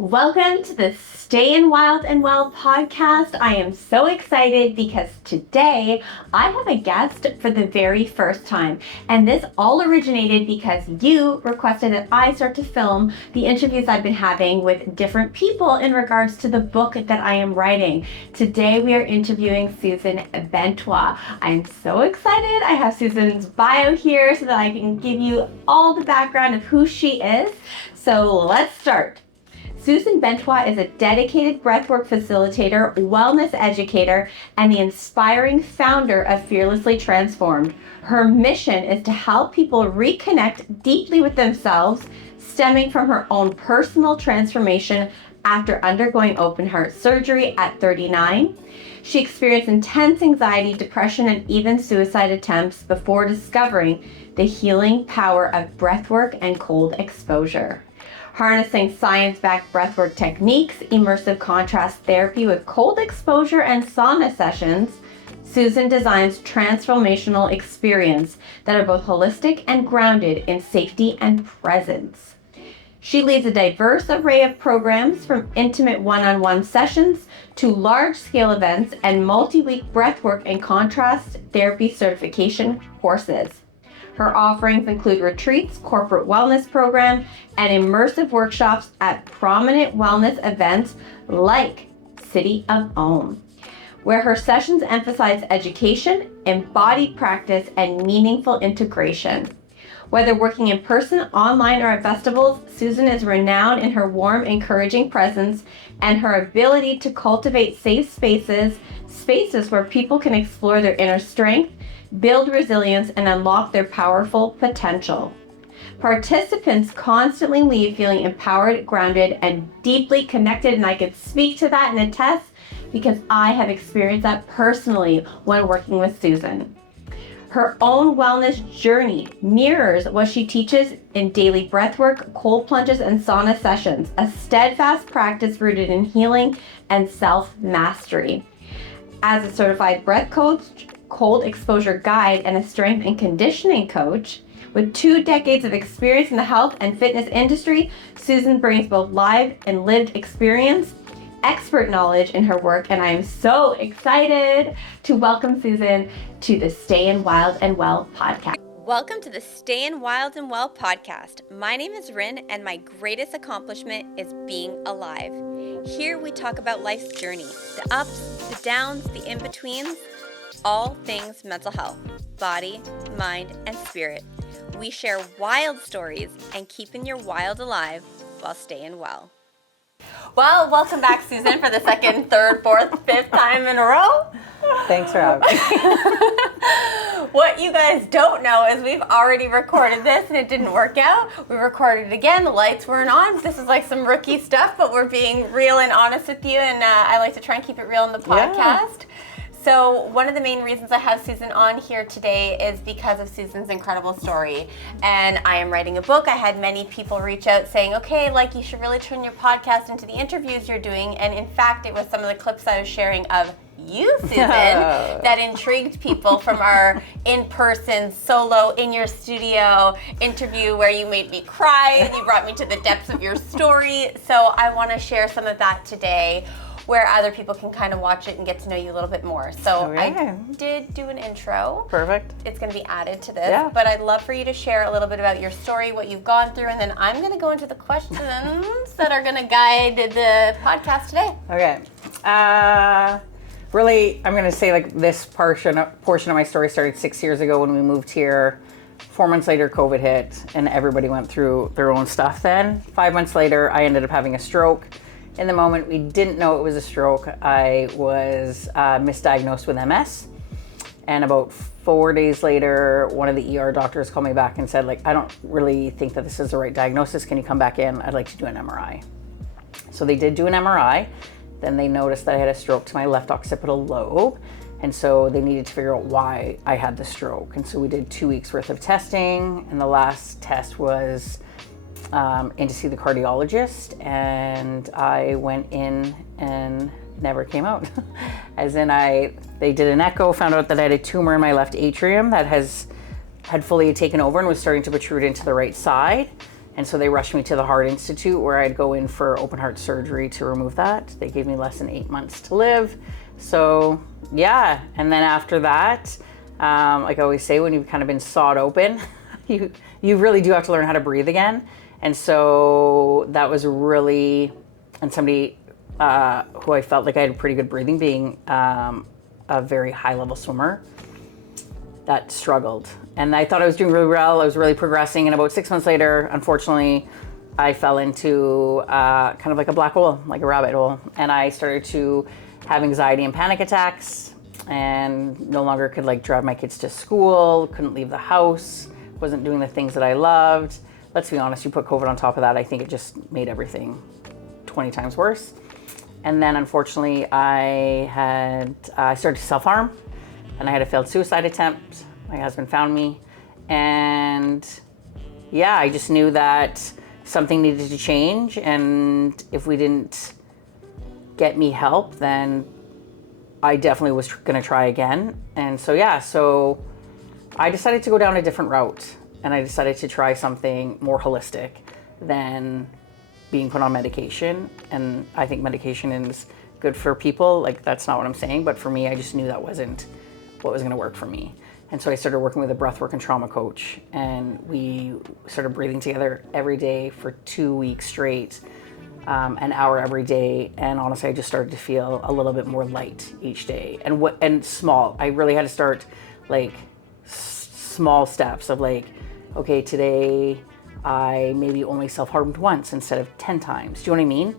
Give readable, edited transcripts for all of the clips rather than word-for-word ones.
Welcome to the StayiN Wild and Well podcast. I am so excited because today I have a guest for the very first time. And this all originated because you requested that I start to film the interviews I've been having with different people in regards to the book that I am writing. Today we are interviewing Susan Benoit. I'm so excited. I have Susan's bio here so that I can give you all the background of who she is. So let's start. Susan Benoit is a dedicated breathwork facilitator, wellness educator, and the inspiring founder of Fearlessly Transformed. Her mission is to help people reconnect deeply with themselves, stemming from her own personal transformation after undergoing open heart surgery at 39. She experienced intense anxiety, depression, and even suicide attempts before discovering the healing power of breathwork and cold exposure. Harnessing science-backed breathwork techniques, immersive contrast therapy with cold exposure, and sauna sessions, Susan designs transformational experiences that are both holistic and grounded in safety and presence. She leads a diverse array of programs from intimate one-on-one sessions to large-scale events and multi-week breathwork and contrast therapy certification courses. Her offerings include retreats, corporate wellness program, and immersive workshops at prominent wellness events like City of Om, where her sessions emphasize education, embodied practice, and meaningful integration. Whether working in person, online, or at festivals, Susan is renowned in her warm, encouraging presence and her ability to cultivate safe spaces where people can explore their inner strength, build resilience, and unlock their powerful potential. Participants constantly leave feeling empowered, grounded, and deeply connected, and I could speak to that and attest because I have experienced that personally when working with Susan. Her own wellness journey mirrors what she teaches in daily breathwork, cold plunges, and sauna sessions, a steadfast practice rooted in healing and self-mastery. As a certified breath coach, cold exposure guide, and a strength and conditioning coach, with 2 decades of experience in the health and fitness industry, Susan brings both live and lived experience, expert knowledge in her work, and I am so excited to welcome Susan to the StayiN Wild and Well podcast. Welcome to the StayiN Wild and Well podcast. My name is Rin, and my greatest accomplishment is being alive. Here we talk about life's journey, the ups, the downs, the in-betweens, all things mental health, body, mind, and spirit. We share wild stories and keeping your wild alive while staying well. Well, welcome back, Susan, for the second, third, fourth, fifth time in a row. Thanks for having me. What you guys don't know is we've already recorded this and it didn't work out. We recorded it again, the lights weren't on. This is like some rookie stuff, but we're being real and honest with you, and I like to try and keep it real in the podcast. Yeah. So one of the main reasons I have Susan on here today is because of Susan's incredible story. And I am writing a book. I had many people reach out saying, okay, like you should really turn your podcast into the interviews you're doing. And in fact, it was some of the clips I was sharing of you, Susan, that intrigued people from our in-person solo in your studio interview where you made me cry and you brought me to the depths of your story. So I want to share some of that today, where other people can kind of watch it and get to know you a little bit more. So okay. I did do an intro. Perfect. It's going to be added to this, but I'd love for you to share a little bit about your story, what you've gone through, and then I'm going to go into the questions that are going to guide the podcast today. Okay. Really, I'm going to say like this portion of my story started 6 years ago when we moved here. 4 months later, COVID hit, and everybody went through their own stuff then. 5 months later, I ended up having a stroke. In the moment, we didn't know it was a stroke. I was misdiagnosed with MS. And about 4 days later, one of the ER doctors called me back and said, like, I don't really think that this is the right diagnosis. Can you come back in? I'd like to do an MRI. So they did do an MRI. Then they noticed that I had a stroke to my left occipital lobe. And so they needed to figure out why I had the stroke. And so we did 2 weeks worth of testing. And the last test was in to see the cardiologist, and I went in and never came out. As in they did an echo, found out that I had a tumor in my left atrium that had fully taken over and was starting to protrude into the right side. And so they rushed me to the Heart Institute where I'd go in for open heart surgery to remove that. They gave me less than 8 months to live. So yeah, and then after that, like I always say, when you've kind of been sawed open, you really do have to learn how to breathe again. And so that was really, and somebody who I felt like I had pretty good breathing, being a very high level swimmer, that struggled. And I thought I was doing really well. I was really progressing. And about 6 months later, unfortunately, I fell into kind of like a black hole, like a rabbit hole. And I started to have anxiety and panic attacks, and no longer could like drive my kids to school, couldn't leave the house, wasn't doing the things that I loved. Let's be honest, you put COVID on top of that, I think it just made everything 20 times worse. And then unfortunately, I started to self-harm, and I had a failed suicide attempt. My husband found me, and yeah, I just knew that something needed to change, and if we didn't get me help, then I definitely was gonna try again. And so yeah, so I decided to go down a different route, and I decided to try something more holistic than being put on medication. And I think medication is good for people, like that's not what I'm saying, but for me, I just knew that wasn't what was gonna work for me. And so I started working with a breathwork and trauma coach, and we started breathing together every day for 2 weeks straight, an hour every day. And honestly, I just started to feel a little bit more light each day, and small. I really had to start like small steps of like, okay, today I maybe only self-harmed once instead of 10 times. Do you know what I mean?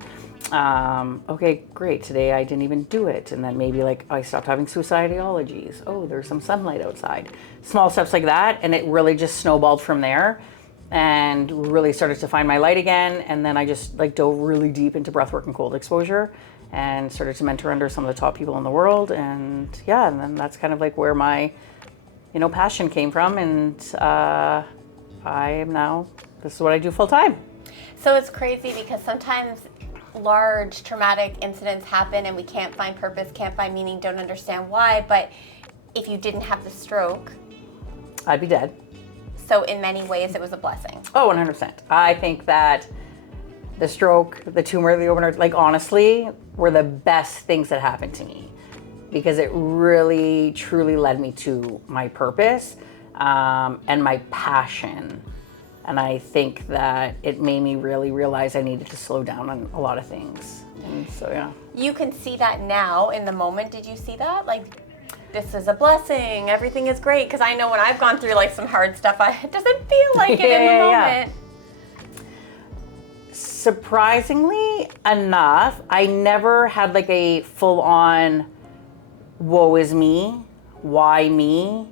Okay, great. Today I didn't even do it. And then maybe like I stopped having suicide ideologies. Oh, there's some sunlight outside. Small steps like that. And it really just snowballed from there, and really started to find my light again. And then I just like dove really deep into breathwork and cold exposure, and started to mentor under some of the top people in the world. And yeah, and then that's kind of like where my, passion came from. And I am now, this is what I do full time. So it's crazy because sometimes large traumatic incidents happen and we can't find purpose, can't find meaning, don't understand why. But if you didn't have the stroke, I'd be dead. So in many ways, it was a blessing. Oh, 100%. I think that the stroke, the tumor, the open heart, like honestly, were the best things that happened to me, because it really, truly led me to my purpose and my passion. And I think that it made me really realize I needed to slow down on a lot of things. And so, yeah. You can see that now in the moment. Did you see that? Like, this is a blessing, everything is great. Because I know when I've gone through like some hard stuff, it doesn't feel like it in the moment. Surprisingly enough, I never had like a full-on woe is me, why me,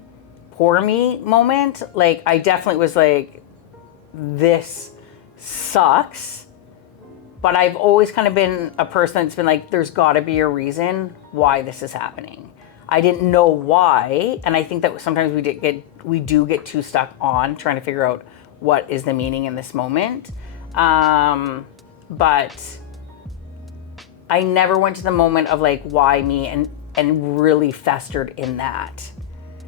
poor me moment. Like I definitely was like, this sucks. But I've always kind of been a person that's been like, there's gotta be a reason why this is happening. I didn't know why, and I think that sometimes we do get too stuck on trying to figure out what is the meaning in this moment. But I never went to the moment of like, why me, and really festered in that.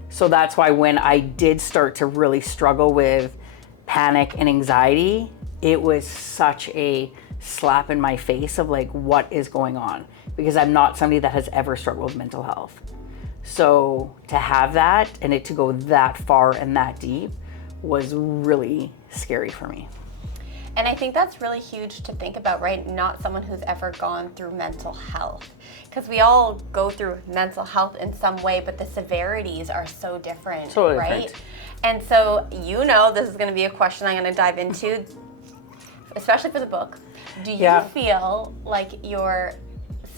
So that's why when I did start to really struggle with panic and anxiety, it was such a slap in my face of like, what is going on? Because I'm not somebody that has ever struggled with mental health. So to have that and it to go that far and that deep was really scary for me. And I think that's really huge to think about, right? Not someone who's ever gone through mental health. Because we all go through mental health in some way, but the severities are so different, totally right? Different. And so, this is going to be a question I'm going to dive into, especially for the book. Do you feel like your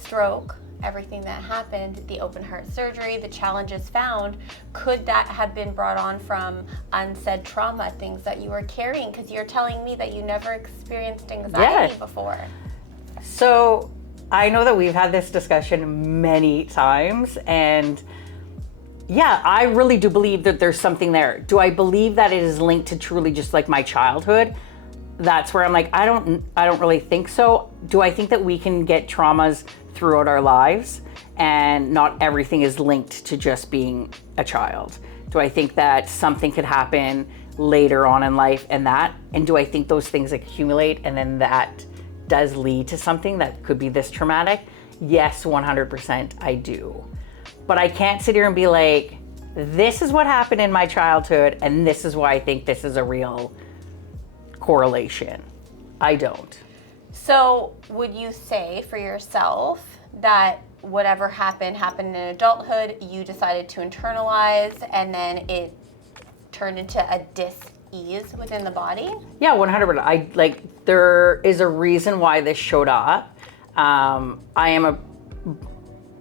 stroke, everything that happened, the open heart surgery, the challenges found, could that have been brought on from unsaid trauma, things that you were carrying? Because you're telling me that you never experienced anxiety before. So I know that we've had this discussion many times, and yeah, I really do believe that there's something there. Do I believe that it is linked to truly just like my childhood? That's where I'm like, I don't really think so. Do I think that we can get traumas throughout our lives and not everything is linked to just being a child? Do I think that something could happen later on in life and do I think those things accumulate and then that does lead to something that could be this traumatic? Yes, 100% I do. But I can't sit here and be like, this is what happened in my childhood and this is why I think this is a real correlation. I don't. So would you say for yourself that whatever happened in adulthood, you decided to internalize and then it turned into a dis-ease within the body? Yeah, 100%. There is a reason why this showed up. I am a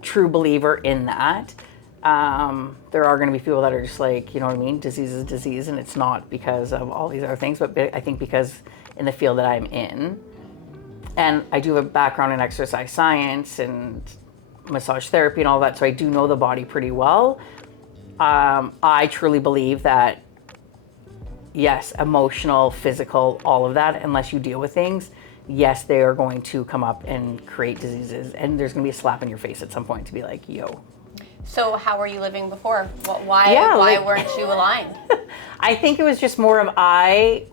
true believer in that. There are going to be people that are just like, you know what I mean? Disease is disease and it's not because of all these other things, but I think because in the field that I'm in, and I do have a background in exercise science and massage therapy and all that, so I do know the body pretty well. I truly believe that, yes, emotional, physical, all of that, unless you deal with things, yes, they are going to come up and create diseases. And there's going to be a slap in your face at some point to be like, yo. So how were you living before? Why weren't you aligned? I think it was just more of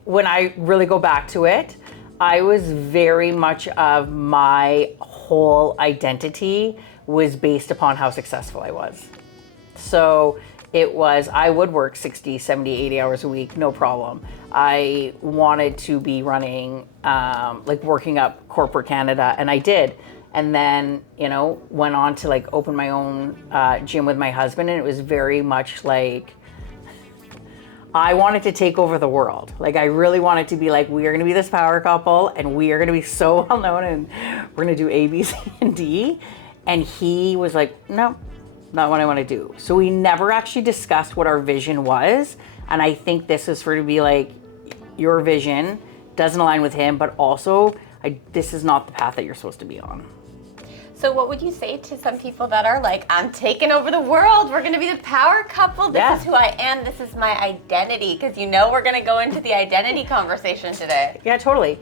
when I really go back to it, I was very much of my whole identity was based upon how successful I was. So it was, I would work 60, 70, 80 hours a week, no problem. I wanted to be running, working up corporate Canada, and I did. And then, went on to open my own gym with my husband, and it was very much like, I wanted to take over the world. I really wanted to be we are going to be this power couple and we are going to be so well known and we're going to do A, B, C, and D. And he was like, no, not what I want to do. So we never actually discussed what our vision was. And I think this is for to be your vision doesn't align with him, but also this is not the path that you're supposed to be on. So what would you say to some people that are like, I'm taking over the world, we're going to be the power couple, this is who I am, this is my identity, because we're going to go into the identity conversation today. Yeah, totally.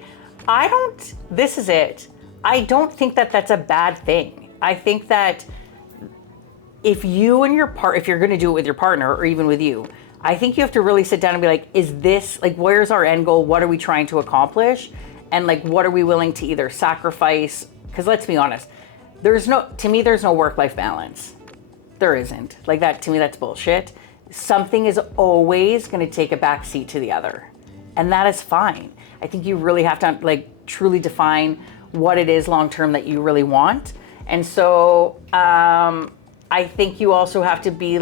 This is it. I don't think that that's a bad thing. I think that if you and if you're going to do it with your partner or even with you, I think you have to really sit down and be like, is this, where's our end goal? What are we trying to accomplish? And what are we willing to either sacrifice? Because let's be honest, there's no work-life balance. There isn't. To me, that's bullshit. Something is always going to take a back seat to the other. And that is fine. I think you really have to truly define what it is long-term that you really want. And so I think you also have to be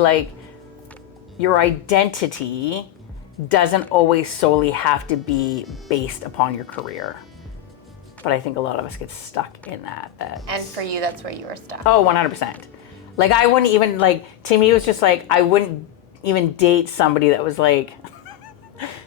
your identity doesn't always solely have to be based upon your career. But I think a lot of us get stuck in that. And for you, that's where you were stuck. Oh, 100%. I wouldn't even, to me, it was just I wouldn't even date somebody that was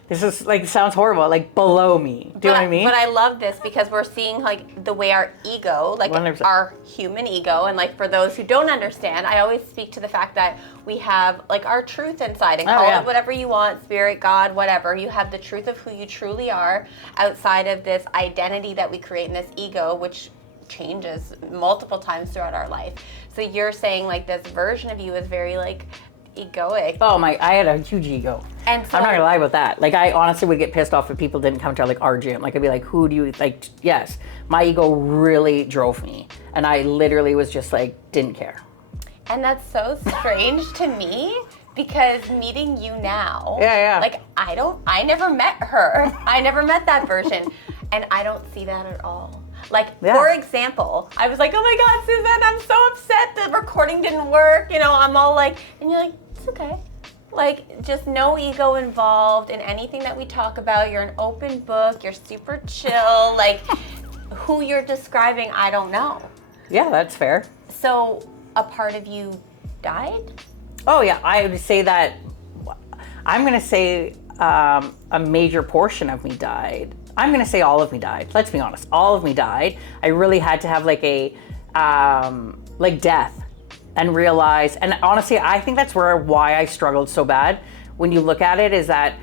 this is sounds horrible, below me. Do you know what I mean? But I love this because we're seeing the way our ego, 100%. Our human ego, and for those who don't understand, I always speak to the fact that we have our truth inside, and call it whatever you want, spirit, God, whatever. You have the truth of who you truly are outside of this identity that we create in this ego, which changes multiple times throughout our life. So you're saying this version of you is very egoic. Oh I had a huge ego. And so, I'm not gonna lie about that. I honestly would get pissed off if people didn't come to our gym. I'd be like, who do you yes, my ego really drove me. And I literally was just didn't care. And that's so strange to me because meeting you now, I never met her. I never met that version. And I don't see that at all. For example, I was like, oh my God, Susan, I'm so upset the recording didn't work. I'm all and you're like, it's okay. Just no ego involved in anything that we talk about. You're an open book. You're super chill. Who you're describing, I don't know. Yeah, that's fair. So a part of you died? Oh yeah, I would say that, I'm gonna say a major portion of me died. I'm gonna say all of me died. Let's be honest, all of me died. I really had to have a death and realize, and honestly, I think that's why I struggled so bad. When you look at it, is that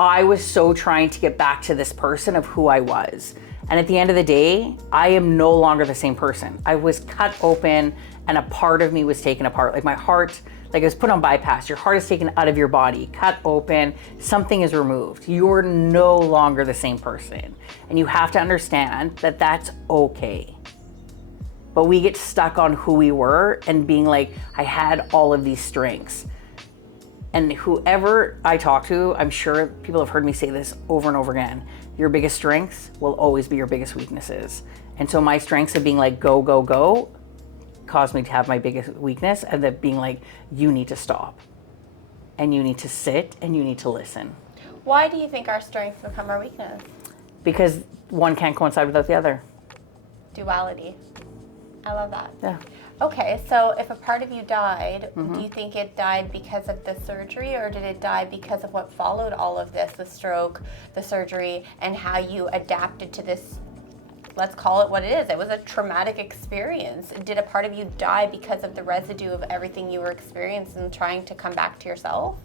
I was so trying to get back to this person of who I was. And at the end of the day, I am no longer the same person. I was cut open and a part of me was taken apart. My heart, Like it was put on bypass. Your heart is taken out of your body, cut open, something is removed. You're no longer the same person. And you have to understand that that's okay. But we get stuck on who we were and being like, I had all of these strengths. And whoever I talk to, I'm sure people have heard me say this over and over again. Your biggest strengths will always be your biggest weaknesses. And so my strengths of being like, go, go, go, caused me to have my biggest weakness, and that being like, you need to stop. And you need to sit and you need to listen. Why do you think our strengths become our weakness? Because one can't coincide without the other. Duality. I love that. Yeah. Okay, so if a part of you died, do you think it died because of the surgery, or did it die because of what followed all of this, the stroke, the surgery, and how you adapted to this, let's call it what it is. It was a traumatic experience. Did a part of you die because of the residue of everything you were experiencing and trying to come back to yourself?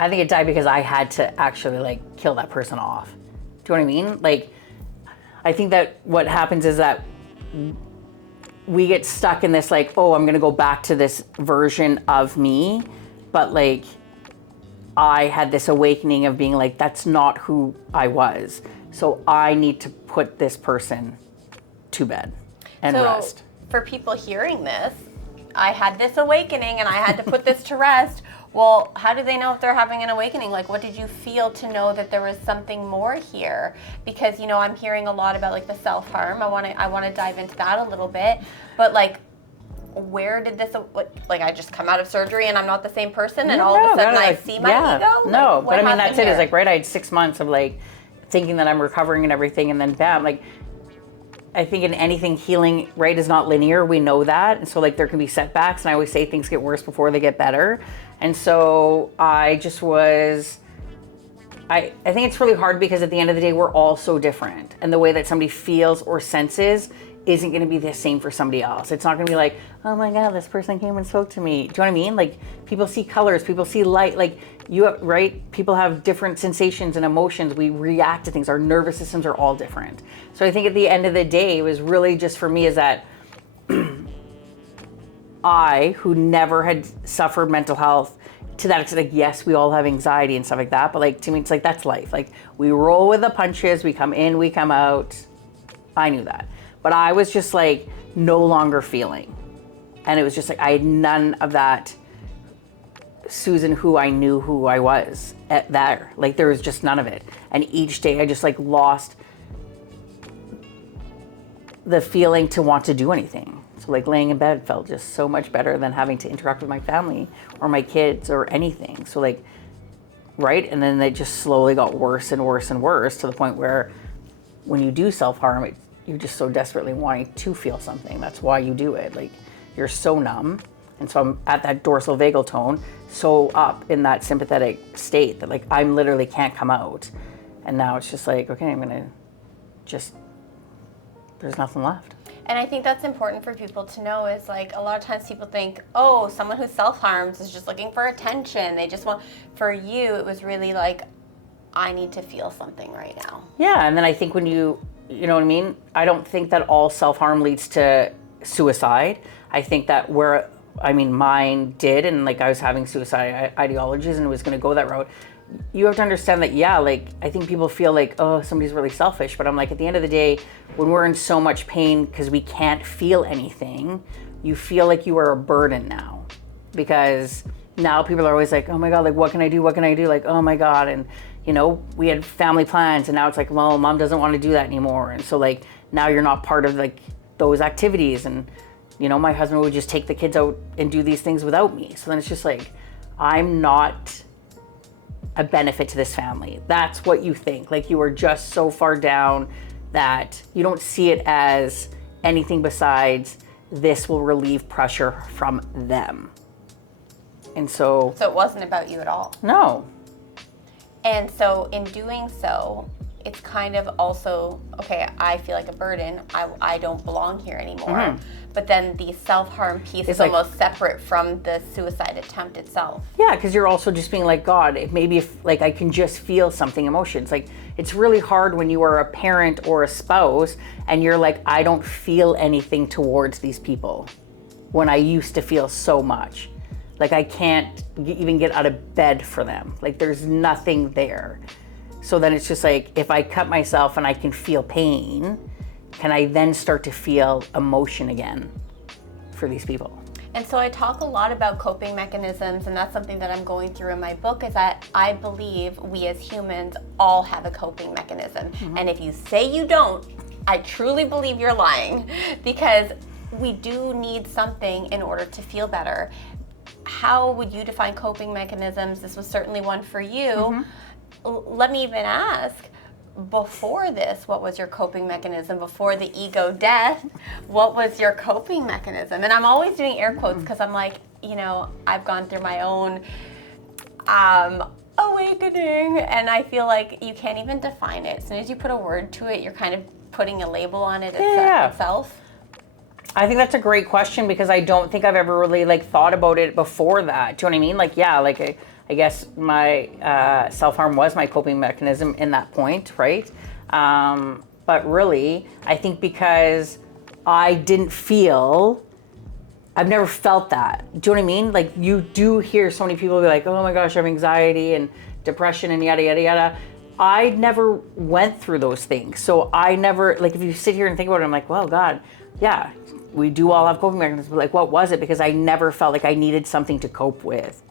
I think it died because I had to actually like kill that person off. Do you know what I mean? Like, I think that what happens is that we get stuck in this like, oh, I'm gonna go back to this version of me, but like I had this awakening of being like, that's not who I was. So I need to put this person to bed and rest. For people hearing this, I had this awakening and I had to put this to rest. Well, how do they know if they're having an awakening? Like, what did you feel to know that there was something more here? Because, you know, I'm hearing a lot about like the self-harm. I want to dive into that a little bit. But like, where did this, like I just come out of surgery and I'm not the same person and all of a sudden I see my ego? No, like, but I mean, that's here? it. Is like, right, I had 6 months of like thinking that I'm recovering and everything, and then bam, like, I think in anything, healing, right, is not linear. We know that. And so like there can be setbacks, and I always say things get worse before they get better. And so I just was, I think it's really hard because at the end of the day, we're all so different. And the way that somebody feels or senses isn't going to be the same for somebody else. It's not going to be like, oh my God, this person came and spoke to me. Do you know what I mean? Like, people see colors, people see light, like you have, right? People have different sensations and emotions. We react to things. Our nervous systems are all different. So I think at the end of the day, it was really just for me is that I, who never had suffered mental health to that extent, like, yes, we all have anxiety and stuff like that, but like, to me, it's like, that's life. Like, we roll with the punches, we come in, we come out. I knew that. But I was just like, no longer feeling. And it was just like, I had none of that Susan who I knew who I was at there. Like, there was just none of it. And each day I just like lost the feeling to want to do anything. So like laying in bed felt just so much better than having to interact with my family or my kids or anything. So like, right? And then they just slowly got worse and worse and worse to the point where when you do self-harm, you're just so desperately wanting to feel something. That's why you do it. Like, you're so numb. And so I'm at that dorsal vagal tone, so up in that sympathetic state that like, I literally can't come out. And now it's just like, okay, I'm gonna just, there's nothing left. And I think that's important for people to know is like, a lot of times people think, oh, someone who self-harms is just looking for attention. They just want, for you, it was really like, I need to feel something right now. Yeah, and then I think when you know what I mean? I don't think that all self-harm leads to suicide. I think that mine did, and like I was having suicide ideologies and was gonna go that route. You have to understand that, yeah, like I think people feel like, oh, somebody's really selfish, but I'm like, at the end of the day, when we're in so much pain because we can't feel anything, you feel like you are a burden now. Because now people are always like, oh my God, like what can I do? What can I do? Like, oh my God. And you know, we had family plans and now it's like, well, mom doesn't want to do that anymore. And so like, now you're not part of like those activities. And, you know, my husband would just take the kids out and do these things without me. So then it's just like, I'm not a benefit to this family. That's what you think. Like, you are just so far down that you don't see it as anything besides this will relieve pressure from them. And so it wasn't about you at all. No. And so in doing so, it's kind of also, okay, I feel like a burden. I don't belong here anymore. Mm-hmm. But then the self-harm piece is like, almost separate from the suicide attempt itself. Yeah, because you're also just being like, God, maybe if like I can just feel something emotions. Like, it's really hard when you are a parent or a spouse and you're like, I don't feel anything towards these people when I used to feel so much. Like I can't even get out of bed for them. Like there's nothing there. So then it's just like, if I cut myself and I can feel pain, can I then start to feel emotion again for these people? And so I talk a lot about coping mechanisms, and that's something that I'm going through in my book, is that I believe we as humans all have a coping mechanism. And if you say you don't, I truly believe you're lying, because we do need something in order to feel better. How would you define coping mechanisms? This was certainly one for you. Let me even ask, before this, what was your coping mechanism? Before the ego death, what was your coping mechanism? And I'm always doing air quotes because I'm like, you know, I've gone through my own awakening, and I feel like you can't even define it. As soon as you put a word to it, you're kind of putting a label on it itself. I think that's a great question, because I don't think I've ever really like thought about it before that. Do you know what I mean? Like, yeah, like I guess my self-harm was my coping mechanism in that point, right? But really, I think because I didn't feel, I've never felt that. Do you know what I mean? Like you do hear so many people be like, oh my gosh, I have anxiety and depression and yada, yada, yada. I never went through those things. So I never, like if you sit here and think about it, I'm like, well, God, yeah, we do all have coping mechanisms, but like what was it? Because I never felt like I needed something to cope with.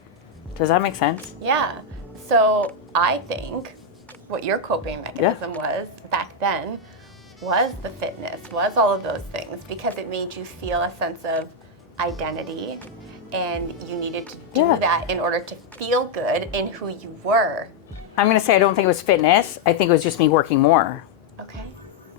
Does that make sense? Yeah. So I think what your coping mechanism was back then was the fitness, was all of those things, because it made you feel a sense of identity, and you needed to do that in order to feel good in who you were. I'm going to say I don't think it was fitness. I think it was just me working more. Okay.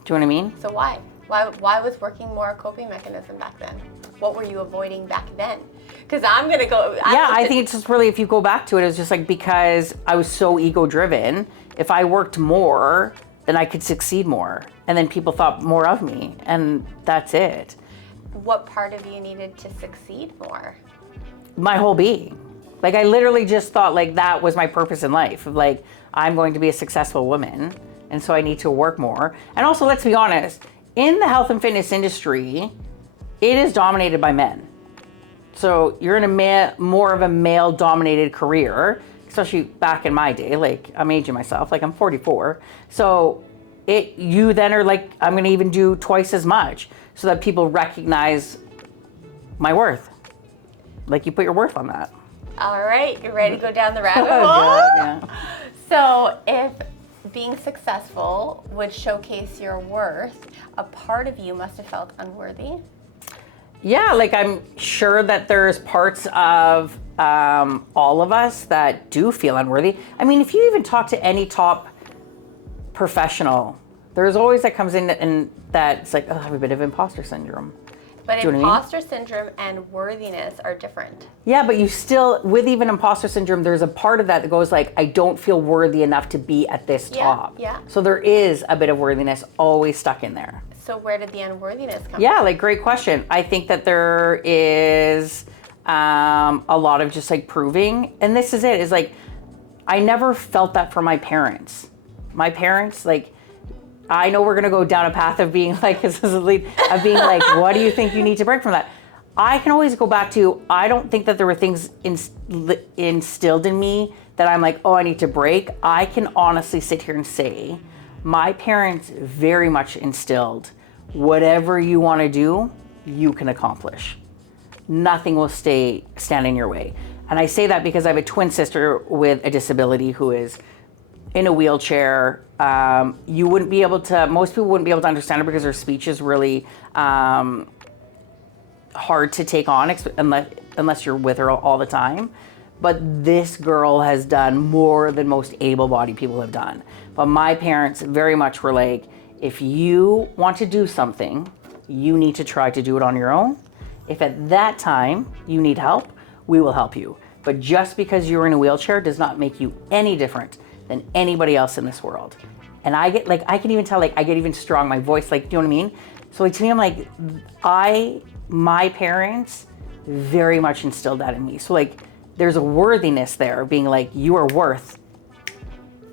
Do you know what I mean? So why? Why was working more a coping mechanism back then? What were you avoiding back then? Because I'm going to go... I think it's just really, if you go back to it, it's just like because I was so ego-driven, if I worked more, then I could succeed more. And then people thought more of me. And that's it. What part of you needed to succeed more? My whole being. Like I literally just thought like that was my purpose in life. Like I'm going to be a successful woman, and so I need to work more. And also, let's be honest, in the health and fitness industry, it is dominated by men. So you're in a more of a male-dominated career, especially back in my day. Like I'm aging myself, like I'm 44. So you then are like, I'm going to even do twice as much so that people recognize my worth. Like you put your worth on that. All right, you ready to go down the rabbit hole? God, yeah. So if being successful would showcase your worth, a part of you must have felt unworthy. Yeah, like I'm sure that there's parts of all of us that do feel unworthy. I mean, if you even talk to any top professional, there's always that comes in and that's like, oh, I have a bit of imposter syndrome. But imposter syndrome and worthiness are different. Yeah, but you still, with even imposter syndrome, there's a part of that that goes like, I don't feel worthy enough to be at this top. Yeah. So there is a bit of worthiness always stuck in there. So where did the unworthiness come from? Yeah, like great question. I think that there is a lot of just like proving, and this is it, is like, I never felt that from my parents. My parents, like, I know we're gonna go down a path of being like, this is a lead, of being like, what do you think you need to break from that? I can always go back to, I don't think that there were things instilled in me that I'm like, oh, I need to break. I can honestly sit here and say, my parents very much instilled, whatever you wanna do, you can accomplish. Nothing will stand in your way. And I say that because I have a twin sister with a disability who is in a wheelchair. You wouldn't be able to, most people wouldn't be able to understand her because her speech is really hard to take on unless you're with her all the time. But this girl has done more than most able-bodied people have done. But my parents very much were like, if you want to do something, you need to try to do it on your own. If at that time you need help, we will help you. But just because you're in a wheelchair does not make you any different than anybody else in this world. And I get like, I can even tell, like, I get even strong, my voice, like, do you know what I mean? So like, to me, I'm like, my parents very much instilled that in me. So like, there's a worthiness there, being like, you are worth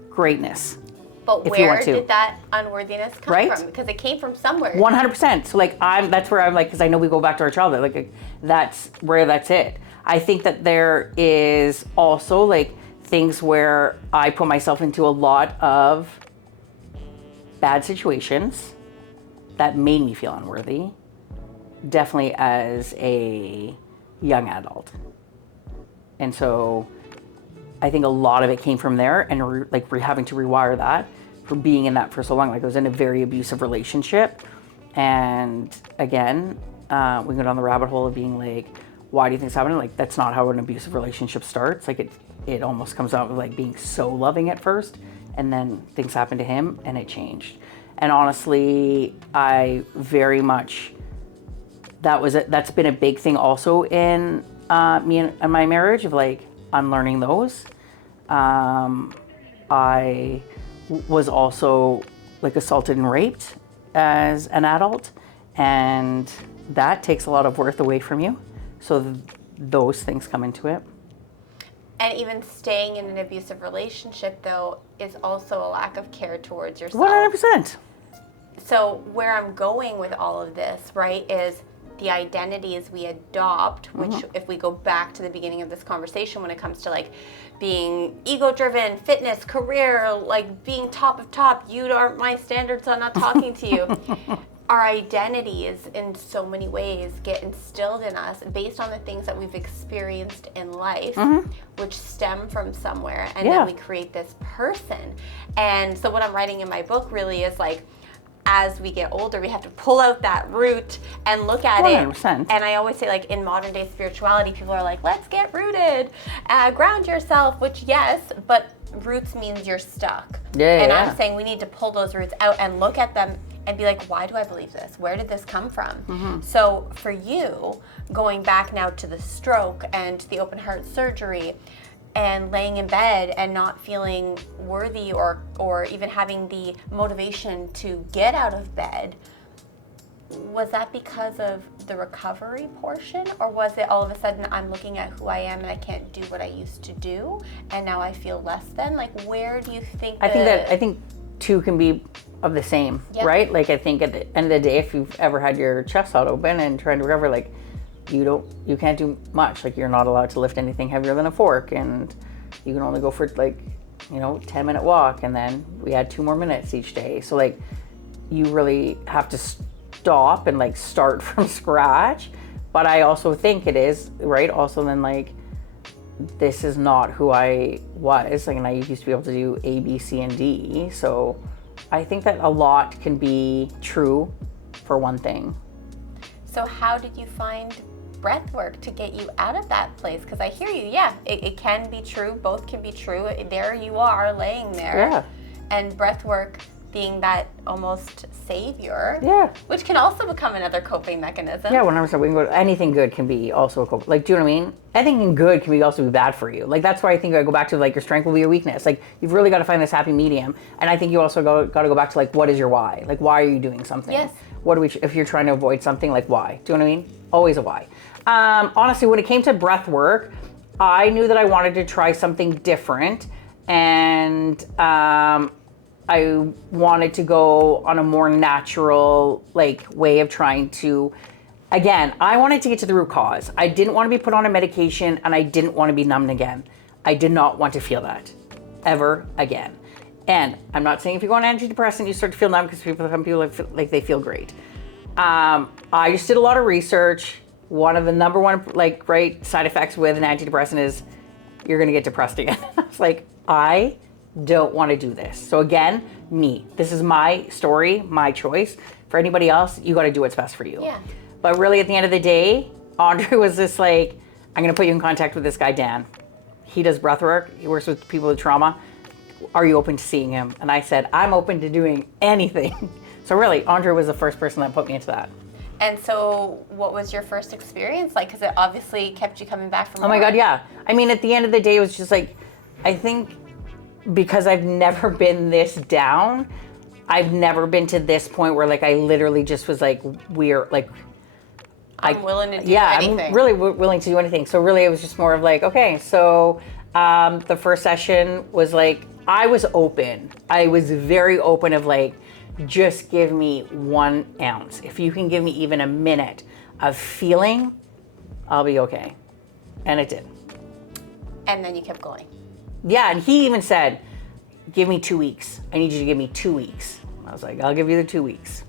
greatness. But where did that unworthiness come from? Because it came from somewhere. 100%. So like, that's where I'm like, because I know we go back to our childhood, like that's where that's it. I think that there is also like things where I put myself into a lot of bad situations that made me feel unworthy, definitely as a young adult. And so I think a lot of it came from there, and having to rewire that for being in that for so long. Like I was in a very abusive relationship, and again, we go down the rabbit hole of being like, why do you think it's happening? Like that's not how an abusive relationship starts. Like it almost comes out with like being so loving at first, and then things happened to him and it changed. And honestly, I very much, that's been a big thing also in me and my marriage, of like unlearning those. I was also like assaulted and raped as an adult, and that takes a lot of worth away from you. So those things come into it. And even staying in an abusive relationship, though, is also a lack of care towards yourself. 100%. So where I'm going with all of this, right, is the identities we adopt, which if we go back to the beginning of this conversation, when it comes to like being ego-driven, fitness, career, like being top of top, you aren't my standards, so I'm not talking to you. Our identities in so many ways get instilled in us based on the things that we've experienced in life, which stem from somewhere, and then we create this person. And so what I'm writing in my book really is like, as we get older, we have to pull out that root and look at 100%. it. And I always say, like, in modern day spirituality, people are like, let's get rooted, ground yourself, which yes, but roots means you're stuck. I'm saying we need to pull those roots out and look at them and be like, why do I believe this? Where did this come from? So for you, going back now to the stroke and the open heart surgery, and laying in bed and not feeling worthy or even having the motivation to get out of bed, was that because of the recovery portion, or was it all of a sudden I'm looking at who I am and I can't do what I used to do and now I feel less than? Like, where do you think I think two can be of the same, right? Like I think at the end of the day, if you've ever had your chest out open and trying to recover, like you can't do much. Like you're not allowed to lift anything heavier than a fork, and you can only go for like 10-minute walk, and then we had 2 more minutes each day. So like you really have to stop and like start from scratch. But I also think it is right also then like, this is not who I was, like, and I used to be able to do A, B, C, and D. So I think that a lot can be true for one thing. So how did you find breathwork to get you out of that place? Because I hear you, it can be true, both can be true. There you are laying there, and breathwork being that almost savior, which can also become another coping mechanism. 100%. We can go to anything good can be also a coping. Like, do you know what I mean? Anything good can be also be bad for you. Like that's why I think I go back to like your strength will be your weakness. Like you've really got to find this happy medium, and I think you also got to go back to like, what is your why? Like why are you doing something? Yes. If you're trying to avoid something, like why? Do you know what I mean? Always a why. Honestly, when it came to breath work, I knew that I wanted to try something different, and I wanted to go on a more natural like way of trying to, again, I wanted to get to the root cause. I didn't want to be put on a medication, and I didn't want to be numbed again. I did not want to feel that ever again. And I'm not saying if you go on antidepressant, you start to feel numb, because some people like they feel great. I just did a lot of research. One of the number one side effects with an antidepressant is you're gonna get depressed again. It's like, I don't want to do this. So again, this is my story, my choice. For anybody else, you got to do what's best for you. Yeah. But really, at the end of the day, Andre was just like, I'm gonna put you in contact with this guy Dan. He does breath work. He works with people with trauma. Are you open to seeing him? And I said, I'm open to doing anything. So really, Andre was the first person that put me into that. And so what was your first experience like? Because it obviously kept you coming back for more. Oh my God, yeah. I mean, at the end of the day, it was just like, I think because I've never been this down, I've never been to this point where like I literally just was like, I'm willing to do anything. I'm really willing to do anything. So really it was just more of like, okay, so the first session was like, I was open. I was very open of like, just give me 1 ounce. If you can give me even a minute of feeling, I'll be okay. And it did. And then you kept going. Yeah, and he even said, give me 2 weeks. I need you to give me 2 weeks. I was like, I'll give you the 2 weeks.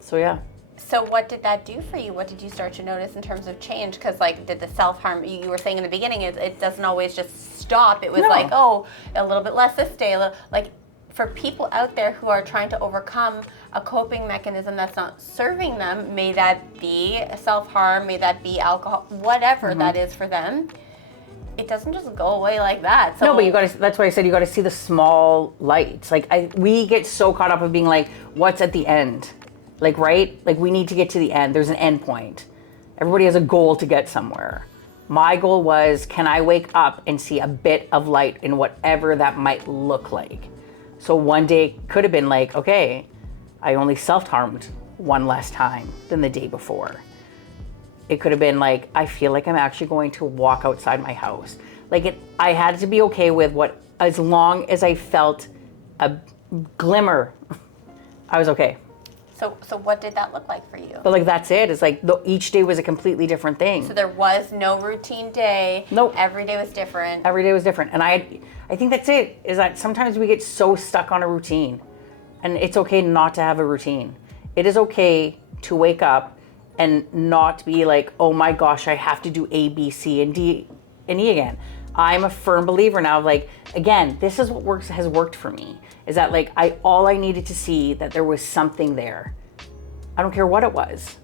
So yeah. So what did that do for you? What did you start to notice in terms of change? Because like, did the self-harm, you were saying in the beginning, it doesn't always just stop. It was like, oh, a little bit less this day. Like, for people out there who are trying to overcome a coping mechanism that's not serving them, may that be self-harm, may that be alcohol, whatever that is for them, it doesn't just go away like that. So no, but you got to, that's why I said you got to see the small lights. Like we get so caught up in being like, what's at the end? Like, right? Like we need to get to the end. There's an end point. Everybody has a goal to get somewhere. My goal was, can I wake up and see a bit of light in whatever that might look like? So one day could have been like, okay, I only self-harmed one less time than the day before. It could have been like, I feel like I'm actually going to walk outside my house. Like I had to be okay with what, as long as I felt a glimmer, I was okay. So what did that look like for you? But like, that's it. It's like each day was a completely different thing. So there was no routine day. Nope. Every day was different. Every day was different. And I think that's it, is that sometimes we get so stuck on a routine, and it's okay not to have a routine. It is okay to wake up and not be like, oh my gosh, I have to do A, B, C, and D and E again. I'm a firm believer now of like, again, this is what has worked for me, is that like all I needed to see that there was something there. I don't care what it was.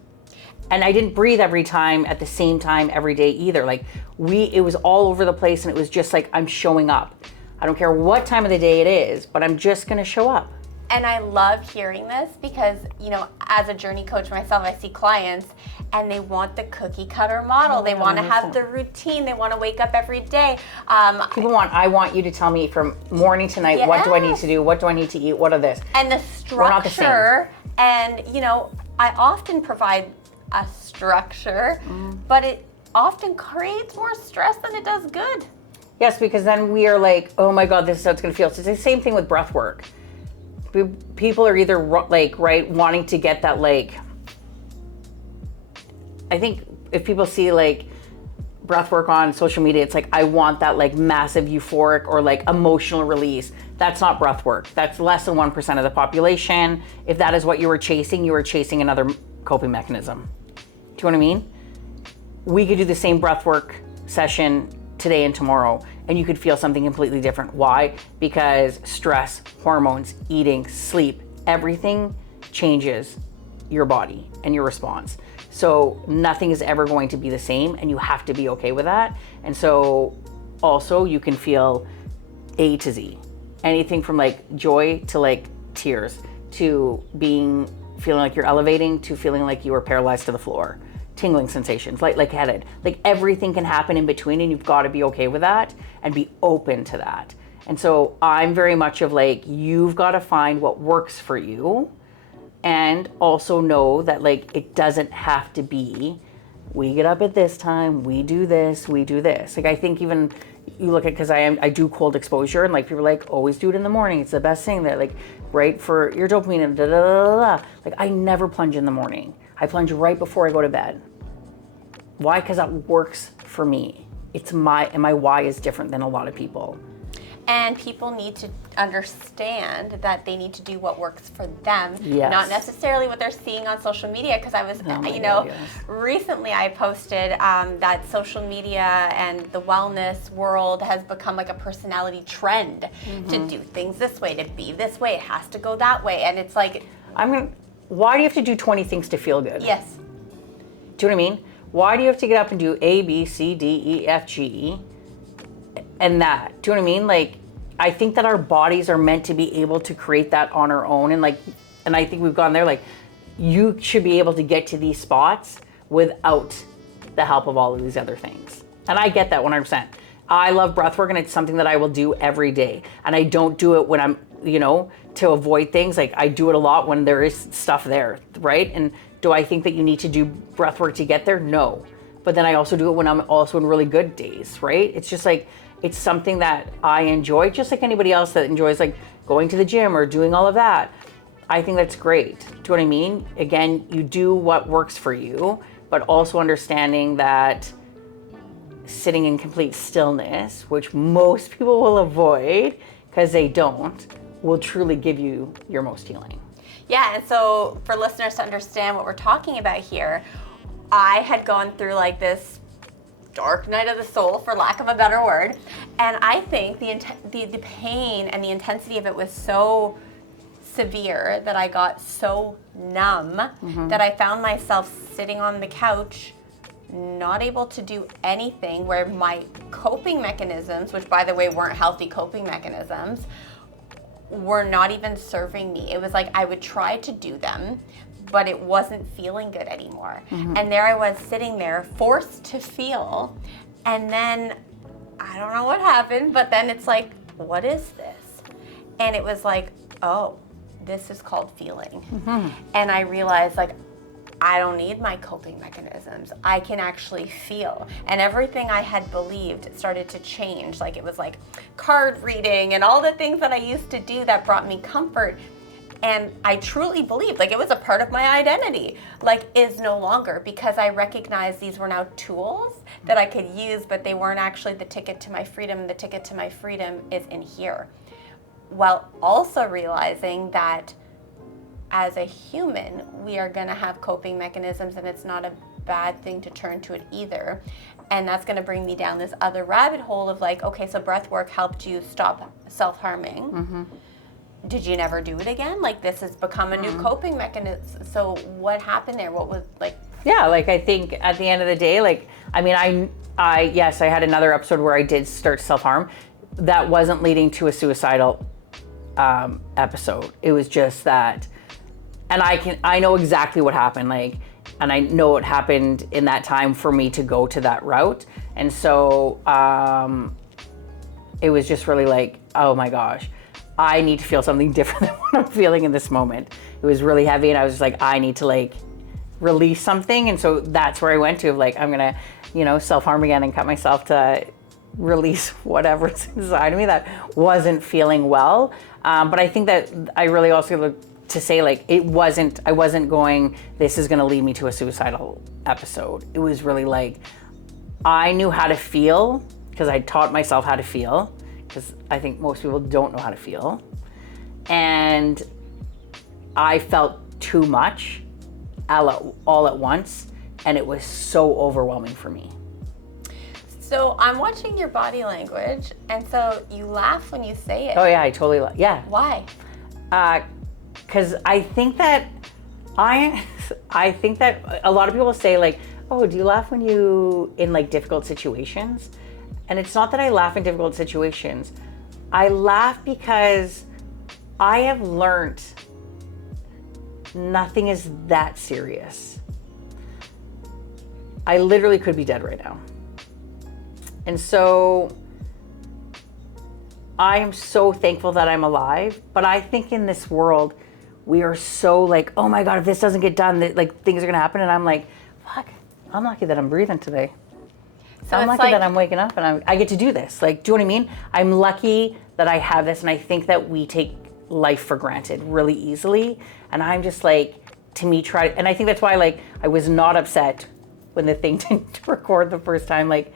And I didn't breathe every time at the same time every day either. Like it was all over the place, and it was just like, I'm showing up. I don't care what time of the day it is, but I'm just gonna show up. And I love hearing this because, you know, as a journey coach myself, I see clients and they want the cookie cutter model. They want to have the routine. They want to wake up every day. I want you to tell me from morning to night, what do I need to do? What do I need to eat? What are this? And the structure, and, you know, I often provide a structure, but it often creates more stress than it does good. Yes, because then we are like, oh my God, this is how it's going to feel. So it's the same thing with breath work. People are either like, right, wanting to get that, like, I think if people see like breath work on social media, it's like, I want that like massive euphoric or like emotional release. That's not breath work. That's less than 1% of the population. If that is what you were chasing another coping mechanism. Do you know what I mean? We could do the same breath work session today and tomorrow, and you could feel something completely different. Why? Because stress, hormones, eating, sleep, everything changes your body and your response. So nothing is ever going to be the same, and you have to be okay with that. And so also you can feel A to Z, anything from like joy to like tears, to feeling like you're elevating, to feeling like you are paralyzed to the floor. Tingling sensations, lightheaded, like everything can happen in between, and you've got to be okay with that and be open to that. And so I'm very much of like, you've got to find what works for you, and also know that like it doesn't have to be, we get up at this time, we do this, we do this. Like I think even you look at, because I do cold exposure, and like people are like, always do it in the morning, it's the best thing, that like right for your dopamine and da da da da da. Like I never plunge in the morning. I plunge right before I go to bed. Why? Because that works for me. And my why is different than a lot of people. And people need to understand that they need to do what works for them, not necessarily what they're seeing on social media. Because I was, recently I posted that social media and the wellness world has become like a personality trend to do things this way, to be this way. It has to go that way. And it's like, why do you have to do 20 things to feel good? Yes. Do you know what I mean? Why do you have to get up and do A, B, C, D, E, F, G, and that? Do you know what I mean? Like, I think that our bodies are meant to be able to create that on our own. And I think we've gone there, like, you should be able to get to these spots without the help of all of these other things. And I get that 100%. I love breath work, and it's something that I will do every day. And I don't do it when I'm, to avoid things. Like I do it a lot when there is stuff there, right? And do I think that you need to do breath work to get there? No. But then I also do it when I'm also in really good days, right? It's just like, it's something that I enjoy, just like anybody else that enjoys like going to the gym or doing all of that. I think that's great. Do you know what I mean? Again, you do what works for you, but also understanding that sitting in complete stillness, which most people will avoid because they don't, will truly give you your most healing. Yeah, and so for listeners to understand what we're talking about here, I had gone through like this dark night of the soul, for lack of a better word, and I think the pain and the intensity of it was so severe that I got so numb that I found myself sitting on the couch, not able to do anything, where my coping mechanisms, which by the way weren't healthy coping mechanisms, were not even serving me. It was like I would try to do them, but it wasn't feeling good anymore. And there I was sitting there, forced to feel, and then I don't know what happened, but then it's like, what is this? And it was like, oh, this is called feeling. And I realized, like, I don't need my coping mechanisms. I can actually feel. And everything I had believed started to change. Like, it was like card reading and all the things that I used to do that brought me comfort. And I truly believed, like, it was a part of my identity, like, is no longer, because I recognized these were now tools that I could use, but they weren't actually the ticket to my freedom. The ticket to my freedom is in here. While also realizing that as a human, we are gonna have coping mechanisms, and it's not a bad thing to turn to it either. And that's gonna bring me down this other rabbit hole of like, okay, so breath work helped you stop self-harming. Did you never do it again? Like, this has become a new coping mechanism. So what happened there? What was like? Yeah, like, I think at the end of the day, like, I mean, yes, I had another episode where I did start self-harm. That wasn't leading to a suicidal episode. It was just that, and I know exactly what happened, like, and I know what happened in that time for me to go to that route. And so it was just really like, oh my gosh, I need to feel something different than what I'm feeling in this moment. It was really heavy, and I was just like, I need to like release something. And so that's where I went to, of like, I'm gonna, self-harm again and cut myself to release whatever's inside of me that wasn't feeling well. But I think that I really also look to say, like, I wasn't going, this is gonna lead me to a suicidal episode. It was really like, I knew how to feel because I taught myself how to feel, because I think most people don't know how to feel. And I felt too much all at once, and it was so overwhelming for me. So I'm watching your body language, and so you laugh when you say it. Oh yeah, I totally laugh. Yeah. Why? Because I think that a lot of people say, like, oh, do you laugh when you in like difficult situations? And it's not that I laugh in difficult situations. I laugh because I have learned nothing is that serious. I literally could be dead right now. And so I am so thankful that I'm alive. But I think in this world, we are so like, oh my God, if this doesn't get done, like, things are gonna happen. And I'm like, fuck, I'm lucky that I'm breathing today. So I'm lucky that I'm waking up and I get to do this. Like, do you know what I mean? I'm lucky that I have this, and I think that we take life for granted really easily. And I'm just like, to me, and I think that's why, like, I was not upset when the thing didn't record the first time. Like,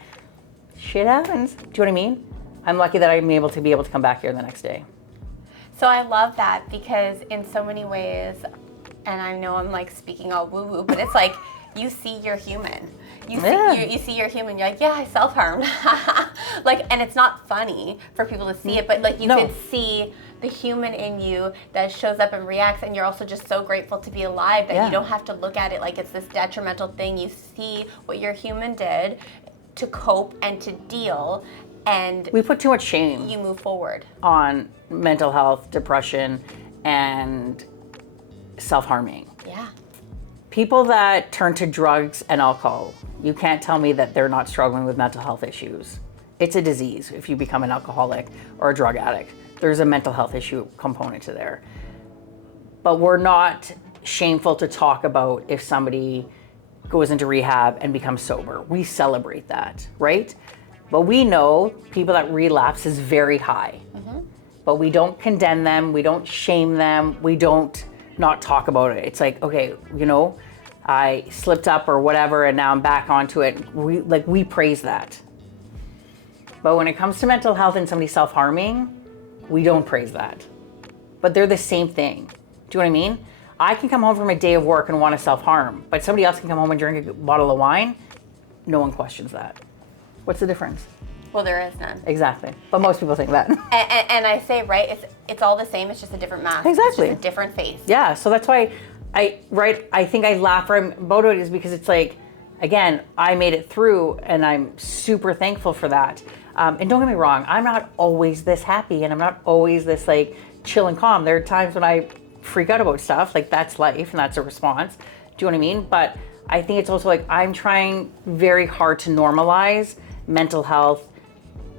shit happens. Do you know what I mean? I'm lucky that I'm able to come back here the next day. So I love that, because in so many ways, and I know I'm like speaking all woo-woo, but it's like, you see you're human. You see you're human. You're like, yeah, I self-harmed. Like, and it's not funny for people to see it, but like you can see the human in you that shows up and reacts, and you're also just so grateful to be alive that you don't have to look at it like it's this detrimental thing. You see what your human did to cope and to deal, and we put too much shame. You move forward on mental health, depression, and self-harming. Yeah. People that turn to drugs and alcohol, you can't tell me that they're not struggling with mental health issues. It's a disease if you become an alcoholic or a drug addict. There's a mental health issue component to there. But we're not shameful to talk about if somebody goes into rehab and becomes sober. We celebrate that, right? But we know people that relapse is very high. But we don't condemn them, we don't shame them, we don't not talk about it. It's like, okay, I slipped up or whatever, and now I'm back onto it. We praise that. But when it comes to mental health and somebody self-harming, we don't praise that. But they're the same thing. Do you know what I mean? I can come home from a day of work and want to self-harm, but somebody else can come home and drink a bottle of wine. No one questions that. What's the difference? Well, there is none. Exactly. But most people think that. And I say, right, it's all the same, it's just a different mask. Exactly. It's just a different face. Yeah, so that's why I think I laugh about it is because it's like, again, I made it through and I'm super thankful for that. And don't get me wrong, I'm not always this happy and I'm not always this like chill and calm. There are times when I freak out about stuff, like that's life and that's a response. Do you know what I mean? But I think it's also like I'm trying very hard to normalize mental health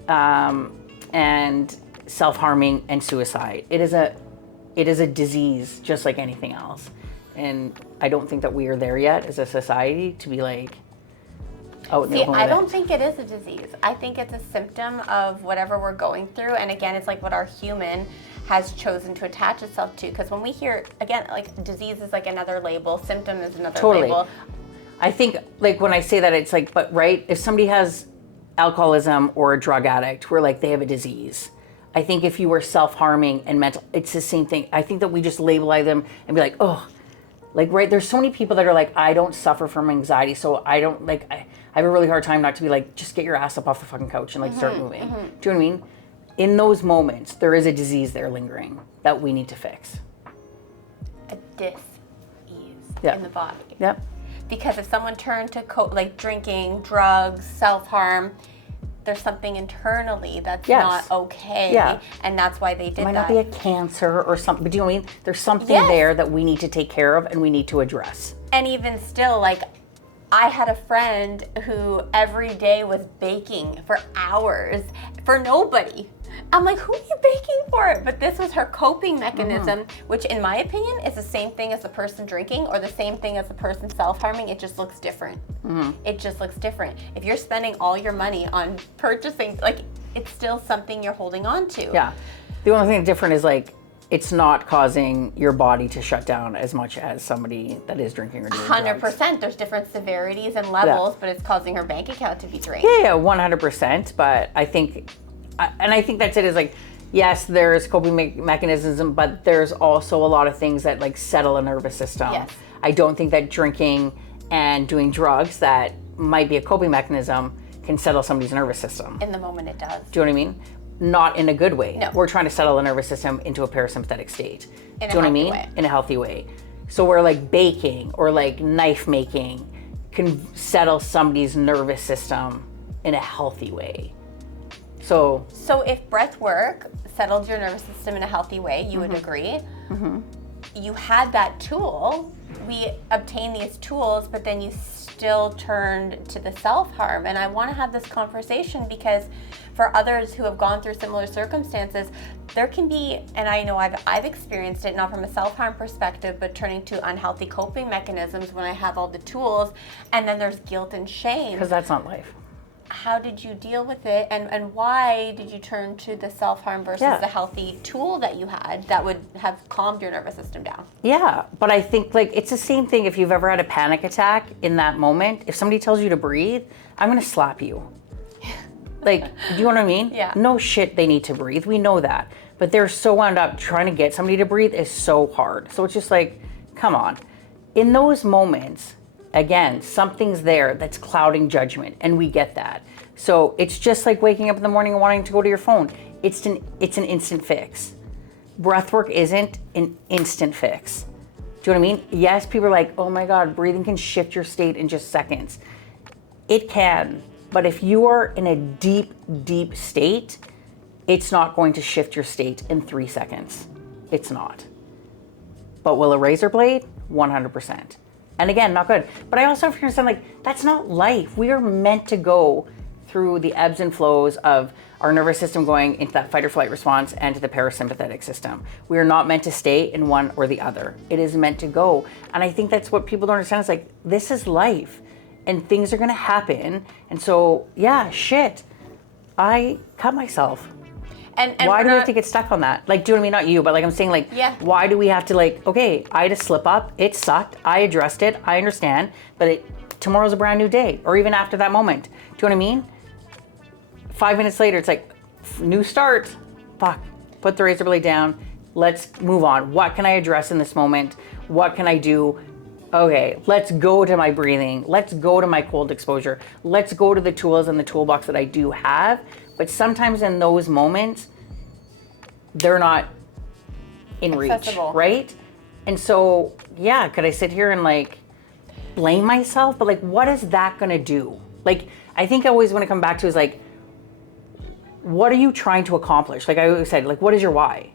and self-harming and suicide. It is a disease just like anything else. And I don't think that we are there yet as a society to be like, oh, See, I don't think it is a disease. I think it's a symptom of whatever we're going through. And again, it's like what our human has chosen to attach itself to. Because when we hear, again, like disease is like another label, symptom is another label. I think like when I say that, it's like, but right, if somebody has alcoholism or a drug addict, we're like, they have a disease. I think if you were self-harming and mental, it's the same thing. I think that we just labelize them and be like, oh, like, right, there's so many people that are like, I don't suffer from anxiety, so I don't, like, I have a really hard time not to be like, just get your ass up off the fucking couch and like start moving. Do you know what I mean? In those moments, there is a disease there lingering that we need to fix. A dis-ease Yeah. in the body. Yep. Because if someone turned to like drinking, drugs, self-harm, there's something internally that's not okay. Yeah. And that's why they did It might that. not be a cancer or something, but do you know what I mean? There's something there that we need to take care of and we need to address. And even still, like, I had a friend who every day was baking for hours for nobody. I'm like, who are you baking for? But this was her coping mechanism, which in my opinion is the same thing as the person drinking or the same thing as the person self-harming. It just looks different. It just looks different. If you're spending all your money on purchasing, like, it's still something you're holding on to. Yeah. The only thing different is like, it's not causing your body to shut down as much as somebody that is drinking or doing 100%. drugs. There's different severities and levels, but it's causing her bank account to be drained. Yeah, 100%. But I think that's it, is like, yes, there's coping mechanisms, but there's also a lot of things that like settle a nervous system. Yes. I don't think that drinking and doing drugs that might be a coping mechanism can settle somebody's nervous system. In the moment it does. Do you know what I mean? Not in a good way. No. We're trying to settle the nervous system into a parasympathetic state. In a Do you know what I healthy mean? way. In a healthy way. So where like baking or like knife making can settle somebody's nervous system in a healthy way. So if breath work settled your nervous system in a healthy way, you would agree. You had that tool. We obtained these tools, but then you still turned to the self-harm. And I want to have this conversation because for others who have gone through similar circumstances, there can be, and I know I've experienced it, not from a self-harm perspective, but turning to unhealthy coping mechanisms when I have all the tools, and then there's guilt and shame. because that's not life. How did you deal with it, and why did you turn to the self-harm versus the healthy tool that you had that would have calmed your nervous system down? Yeah, but I think like it's the same thing if you've ever had a panic attack in that moment. If somebody tells you to breathe, I'm gonna slap you. Like, do you know what I mean? Yeah. No shit, they need to breathe. We know that. But they're so wound up trying to get somebody to breathe is so hard. So it's just like, come on. In those moments, again, something's there that's clouding judgment, and we get that. So it's just like waking up in the morning and wanting to go to your phone. It's an instant fix. Breathwork isn't an instant fix. Do you know what I mean? Yes, people are like, oh my God, breathing can shift your state in just seconds. It can, but if you are in a deep, deep state, it's not going to shift your state in 3 seconds. It's not. But will a razor blade? 100%. And again, not good. But I also have to understand, like, that's not life. We are meant to go through the ebbs and flows of our nervous system going into that fight or flight response and to the parasympathetic system. We are not meant to stay in one or the other. It is meant to go. And I think that's what people don't understand. It's like, this is life and things are gonna happen. And so, yeah, shit, I cut myself. And why do we have to get stuck on that? Like, do you know what I mean? Not you, but like I'm saying, like, why do we have to, like, okay, I had a slip up, it sucked, I addressed it, I understand, but tomorrow's a brand new day, or even after that moment. Do you know what I mean? 5 minutes later, it's like, new start. Fuck, put the razor blade down. Let's move on. What can I address in this moment? What can I do? Okay, let's go to my breathing. Let's go to my cold exposure. Let's go to the tools in the toolbox that I do have. But sometimes in those moments, they're not in accessible. Reach, right? And so, yeah, could I sit here and like blame myself? But like, what is that gonna do? Like, I think I always want to come back to is like, what are you trying to accomplish? Like I always said, like, what is your why?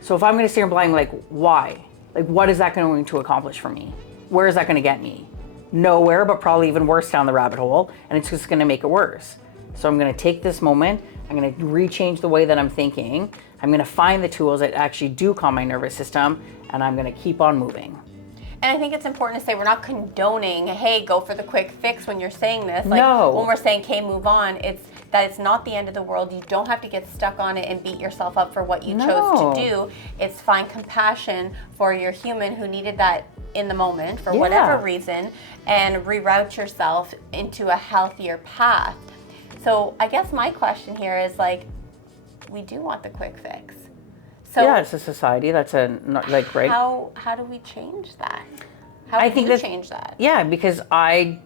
So if I'm gonna sit here and blame, like, why? Like, what is that going to accomplish for me? Where is that gonna get me? Nowhere, but probably even worse down the rabbit hole, and it's just gonna make it worse. So I'm gonna take this moment, I'm gonna rechange the way that I'm thinking, I'm gonna find the tools that actually do calm my nervous system, and I'm gonna keep on moving. And I think it's important to say we're not condoning, hey, go for the quick fix when you're saying this. Like, No. when we're saying, okay, move on, it's that it's not the end of the world. You don't have to get stuck on it and beat yourself up for what you chose to do. It's find compassion for your human who needed that in the moment for whatever reason, and reroute yourself into a healthier path. So I guess my question here is like, we do want the quick fix. So yeah, it's a society that's right. How do we change that? How I do think you that, change that? Yeah, because I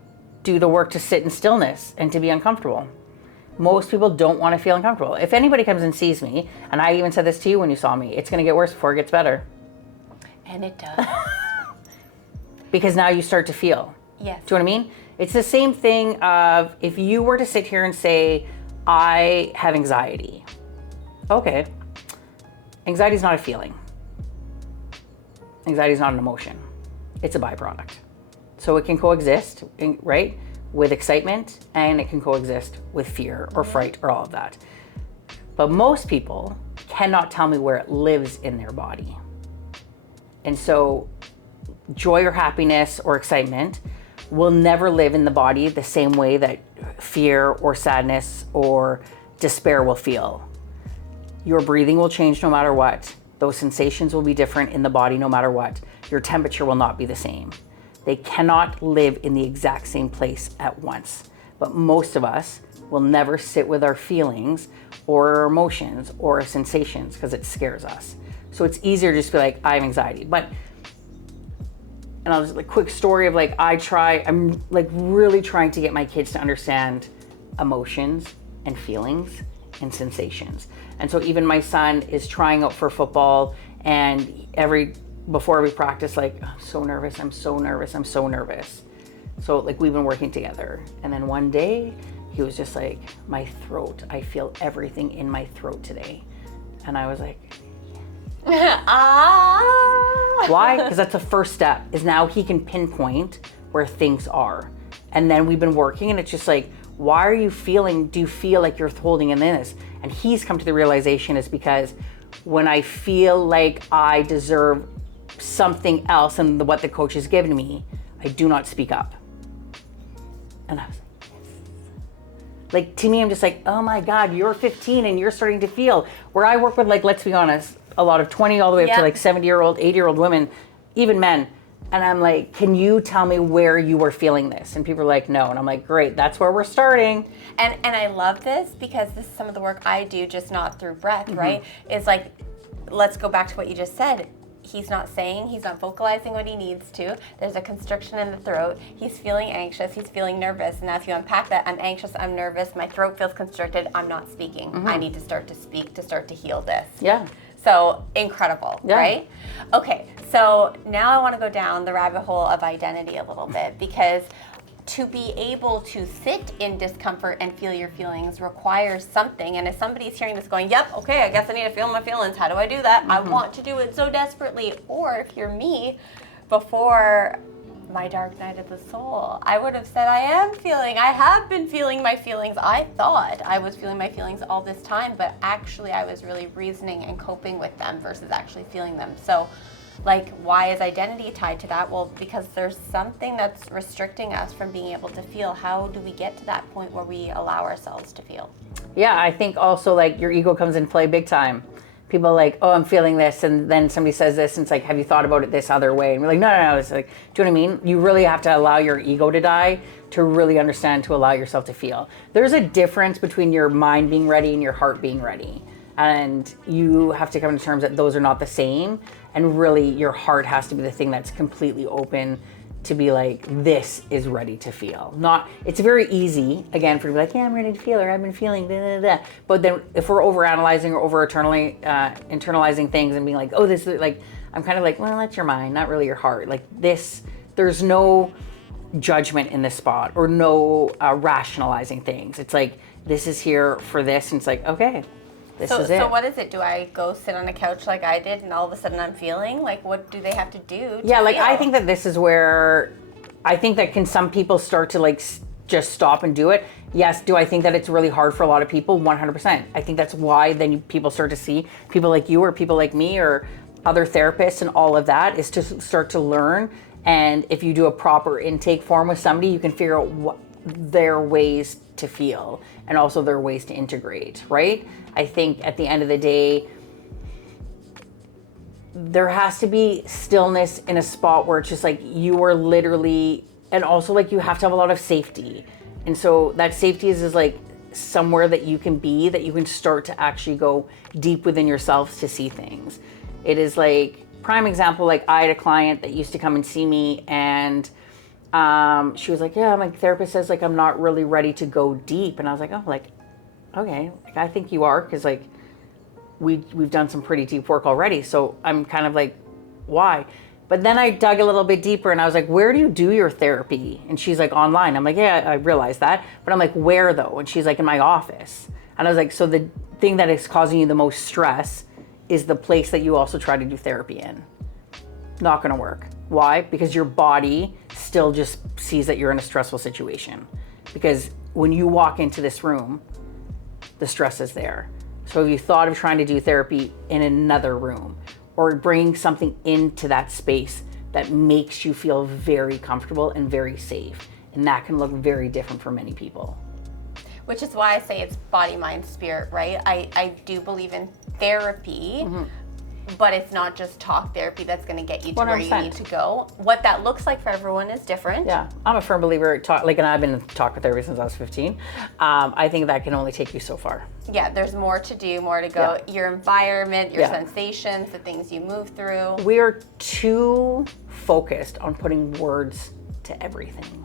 do the work to sit in stillness and to be uncomfortable. Most people don't want to feel uncomfortable. If anybody comes and sees me, and I even said this to you when you saw me, it's going to get worse before it gets better. And it does. Because now you start to feel. Yes. Do you know what I mean? It's the same thing of if you were to sit here and say, I have anxiety. Okay. Anxiety is not a feeling. Anxiety is not an emotion. It's a byproduct. So it can coexist, right, with excitement, and it can coexist with fear or fright or all of that. But most people cannot tell me where it lives in their body. And so joy or happiness or excitement will never live in the body the same way that fear or sadness or despair will feel. Your breathing will change no matter what. Those sensations will be different in the body no matter what. Your temperature will not be the same. They cannot live in the exact same place at once. But most of us will never sit with our feelings or our emotions or our sensations because it scares us. So it's easier to just be like, I have anxiety. And I'll just like quick story of like, I'm like really trying to get my kids to understand emotions and feelings and sensations. And so even my son is trying out for football, and before we practice, like, I'm so nervous, I'm so nervous, I'm so nervous. So like we've been working together. And then one day he was just like, my throat, I feel everything in my throat today. And I was like, why? Because that's the first step, is now he can pinpoint where things are. And then we've been working, and it's just like, why are you feeling, do you feel like you're holding in this? And he's come to the realization is because when I feel like I deserve something else than what the coach has given me, I do not speak up. And I was like, yes. Like, to me, I'm just like, oh my God, you're 15 and you're starting to feel. Where I work with, like, let's be honest, a lot of 20 all the way up to like 70-year-old, 80-year-old women, even men. And I'm like, can you tell me where you were feeling this? And people are like, no. And I'm like, great, that's where we're starting. And I love this because this is some of the work I do, just not through breath, right? It's like, let's go back to what you just said. He's not vocalizing what he needs to. There's a constriction in the throat. He's feeling anxious. He's feeling nervous. And now if you unpack that, I'm anxious, I'm nervous, my throat feels constricted, I'm not speaking. I need to start to speak to start to heal this. Yeah. So incredible, right? Okay, so now I want to go down the rabbit hole of identity a little bit, because to be able to sit in discomfort and feel your feelings requires something. And if somebody's hearing this going, yep, okay, I guess I need to feel my feelings. How do I do that? I want to do it so desperately. Or if you're me, before my dark night of the soul, I would have said, I have been feeling my feelings. I thought I was feeling my feelings all this time, but actually I was really reasoning and coping with them versus actually feeling them. So like, why is identity tied to that? Well, because there's something that's restricting us from being able to feel. How do we get to that point where we allow ourselves to feel? Yeah, I think also like your ego comes into play big time. people are like, oh, I'm feeling this, and then somebody says this, and it's like, have you thought about it this other way? And we're like, no. It's like, do you know what I mean? You really have to allow your ego to die to really understand, to allow yourself to feel. There's a difference between your mind being ready and your heart being ready. And you have to come to terms that those are not the same. And really, your heart has to be the thing that's completely open to be like, this is ready to feel. It's very easy, again, for you to be like, yeah, I'm ready to feel, or I've been feeling, da, da, da. But then if we're over-analyzing or internalizing things and being like, oh, this is like, I'm kind of like, well, that's your mind, not really your heart. Like this, there's no judgment in this spot, or no rationalizing things. It's like, this is here for this, and it's like, okay, this is it. So what is it? Do I go sit on a couch like I did and all of a sudden I'm feeling? Like, what do they have to do to Yeah, like feel? I think that this is where, I think that can some people start to like just stop and do it. Yes, do I think that it's really hard for a lot of people? 100%. I think that's why then people start to see people like you or people like me or other therapists, and all of that is to start to learn. And if you do a proper intake form with somebody, you can figure out what their ways to feel and also their ways to integrate, right? I think at the end of the day, there has to be stillness in a spot where it's just like you are literally, and also like you have to have a lot of safety. And so that safety is like somewhere that you can be, that you can start to actually go deep within yourselves to see things. It is like, prime example, like I had a client that used to come and see me, and she was like, yeah, my therapist says like I'm not really ready to go deep. And I was like, oh, like, okay, like I think you are, because like we've done some pretty deep work already. So I'm kind of like, why? But then I dug a little bit deeper and I was like, where do you do your therapy? And she's like, online. I'm like, yeah, I realize that. But I'm like, where though? And she's like, in my office. And I was like, so the thing that is causing you the most stress is the place that you also try to do therapy in. Not gonna work. Why? Because your body still just sees that you're in a stressful situation. Because when you walk into this room, the stress is there. So have you thought of trying to do therapy in another room, or bringing something into that space that makes you feel very comfortable and very safe? And that can look very different for many people. Which is why I say it's body, mind, spirit, right? I do believe in therapy, but it's not just talk therapy that's going to get you to 100%. Where you need to go. What that looks like for everyone is different. Yeah, I'm a firm believer, and I've been in talk with therapy since I was 15. I think that can only take you so far. Yeah, there's more to do, more to go. Yeah. Your environment, your sensations, the things you move through. We are too focused on putting words to everything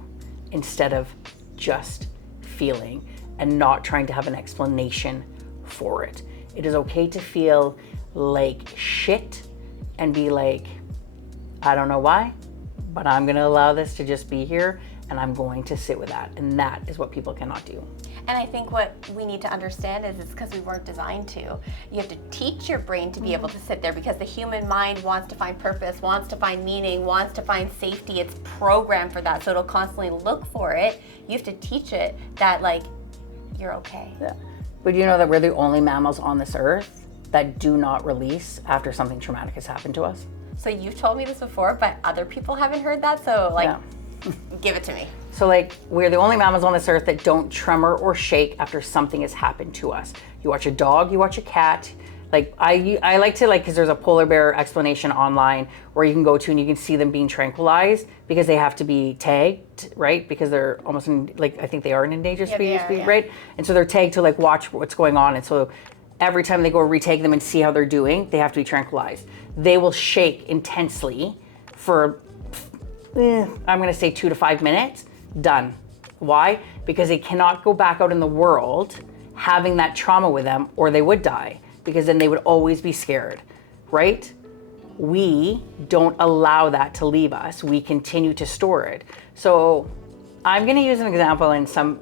instead of just feeling and not trying to have an explanation for it. It is okay to feel like shit and be like, I don't know why, but I'm going to allow this to just be here, and I'm going to sit with that. And that is what people cannot do. And I think what we need to understand is it's because we weren't designed to. You have to teach your brain to be able to sit there, because the human mind wants to find purpose, wants to find meaning, wants to find safety. It's programmed for that, so it'll constantly look for it. You have to teach it that, like, you're okay. Yeah. But you know that we're the only mammals on this earth that do not release after something traumatic has happened to us. So you've told me this before, but other people haven't heard that, so like, give it to me. So like, we're the only mammals on this earth that don't tremor or shake after something has happened to us. You watch a dog, you watch a cat. Like I like to, like, because there's a polar bear explanation online where you can go to and you can see them being tranquilized because they have to be tagged, right? Because they're almost in, like, I think they are an endangered species, right? And so they're tagged to like watch what's going on. And so every time they go retake them and see how they're doing, they have to be tranquilized. They will shake intensely for, I'm gonna say 2 to 5 minutes, done. Why? Because they cannot go back out in the world having that trauma with them, or they would die, because then they would always be scared, right? We don't allow that to leave us. We continue to store it. So I'm gonna use an example in some,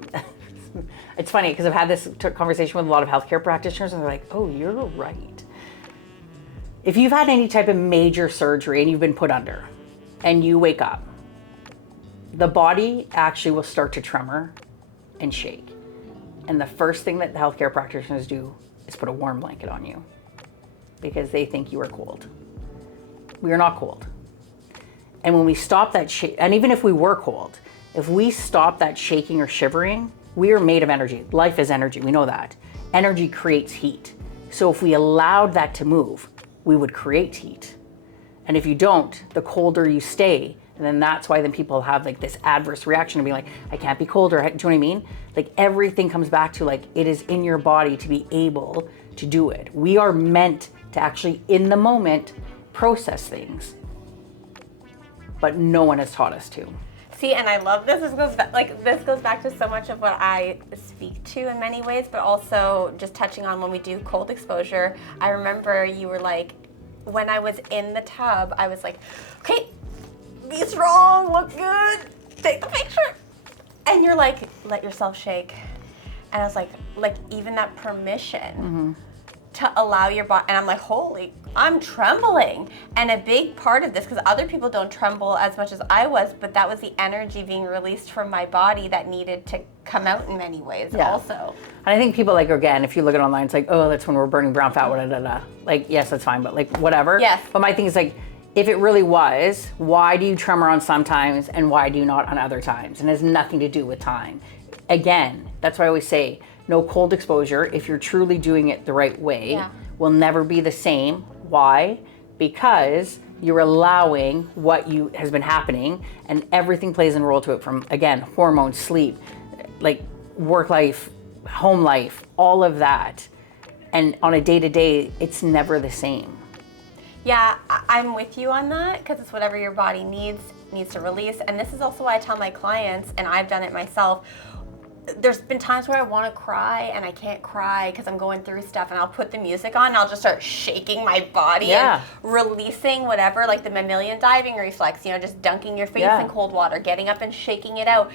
it's funny because I've had this conversation with a lot of healthcare practitioners, and they're like, oh, you're right. If you've had any type of major surgery and you've been put under and you wake up, the body actually will start to tremor and shake. And the first thing that the healthcare practitioners do is put a warm blanket on you because they think you are cold. We are not cold. And when we stop that and even if we were cold, if we stop that shaking or shivering, we are made of energy. Life is energy, we know that. Energy creates heat. So if we allowed that to move, we would create heat. And if you don't, the colder you stay. And then that's why then people have like this adverse reaction of being like, I can't be colder. Do you know what I mean? Like everything comes back to like, it is in your body to be able to do it. We are meant to actually in the moment process things, but no one has taught us to. See, and I love this. This goes back to so much of what I speak to in many ways, but also just touching on when we do cold exposure. I remember you were like, when I was in the tub, I was like, okay, be strong, look good, take the picture. And you're like, let yourself shake. And I was like even that permission to allow your body, and I'm like, holy, I'm trembling. And a big part of this, because other people don't tremble as much as I was, but that was the energy being released from my body that needed to come out in many ways also. And I think people like, again, if you look at online, it's like, oh, that's when we're burning brown fat, like, yes, that's fine, but like, whatever. Yes. But my thing is like, if it really was, why do you tremor on some times and why do you not on other times? And it has nothing to do with time. Again, that's why I always say, no cold exposure, if you're truly doing it the right way, will never be the same. Why? Because you're allowing what has been happening, and everything plays a role to it, from, again, hormones, sleep, like work life, home life, all of that. And on a day-to-day, it's never the same. Yeah, I'm with you on that, because it's whatever your body needs to release. And this is also why I tell my clients, and I've done it myself, there's been times where I want to cry and I can't cry because I'm going through stuff, and I'll put the music on and I'll just start shaking my body and releasing whatever, like the mammalian diving reflex, just dunking your face in cold water, getting up and shaking it out.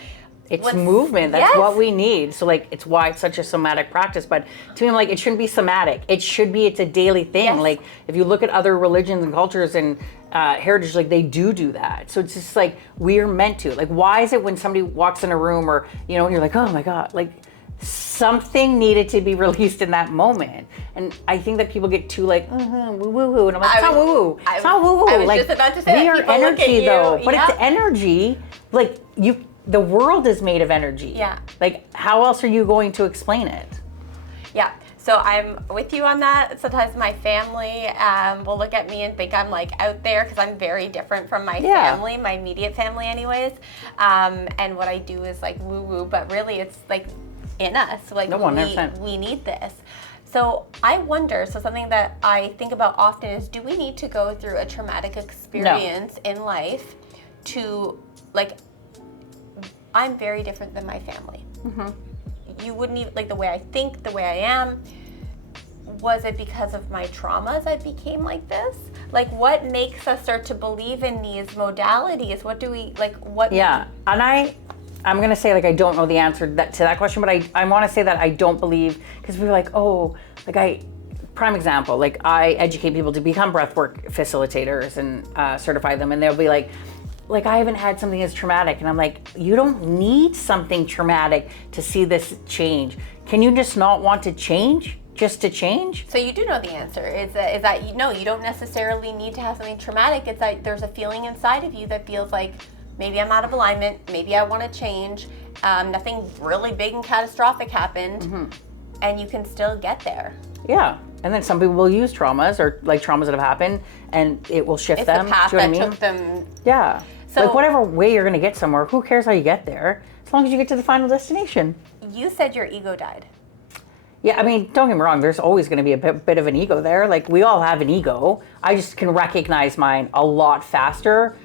It's movement. That's what we need. So like, it's why it's such a somatic practice. But to me, I'm like, it shouldn't be somatic. It's a daily thing. Yes. Like if you look at other religions and cultures and heritage, like they do that. So it's just like, we are meant to. Like, why is it when somebody walks in a room or, and you're like, oh my God, like something needed to be released in that moment. And I think that people get too like, woo-woo. And I'm like, it's not woo-woo. It's not woo-woo. I was like, just about to say we that. are energy though. But Yeah. it's energy. Like the world is made of energy. Yeah. Like, how else are you going to explain it? Yeah. So I'm with you on that. Sometimes my family will look at me and think I'm like out there, because I'm very different from my family, my immediate family anyways. And what I do is like woo-woo, but really it's like in us. Like we need this. So I wonder, something that I think about often is, do we need to go through a traumatic experience in life to, like, I'm very different than my family. You wouldn't even, like the way I think, the way I am, was it because of my traumas I became like this? Like, what makes us start to believe in these modalities? What do we, like, what? Yeah, and I'm going to say, like, I don't know the answer to that question, but I want to say that I don't believe, because we were like, oh, like prime example, like I educate people to become breathwork facilitators and certify them, and they'll be like, I haven't had something as traumatic. And I'm like, you don't need something traumatic to see this change. Can you just not want to change just to change? So you do know the answer, is that you don't necessarily need to have something traumatic. It's like there's a feeling inside of you that feels like, maybe I'm out of alignment, maybe I want to change, nothing really big and catastrophic happened, and you can still get there. Yeah. And then some people will use traumas, or like traumas that have happened, and it will shift them. It's the path do you know that what I mean? took them. Yeah. So, like, whatever way you're going to get somewhere, who cares how you get there, as long as you get to the final destination. You said your ego died. Yeah, I mean, don't get me wrong, there's always going to be a bit of an ego there. Like, we all have an ego. I just can recognize mine a lot faster.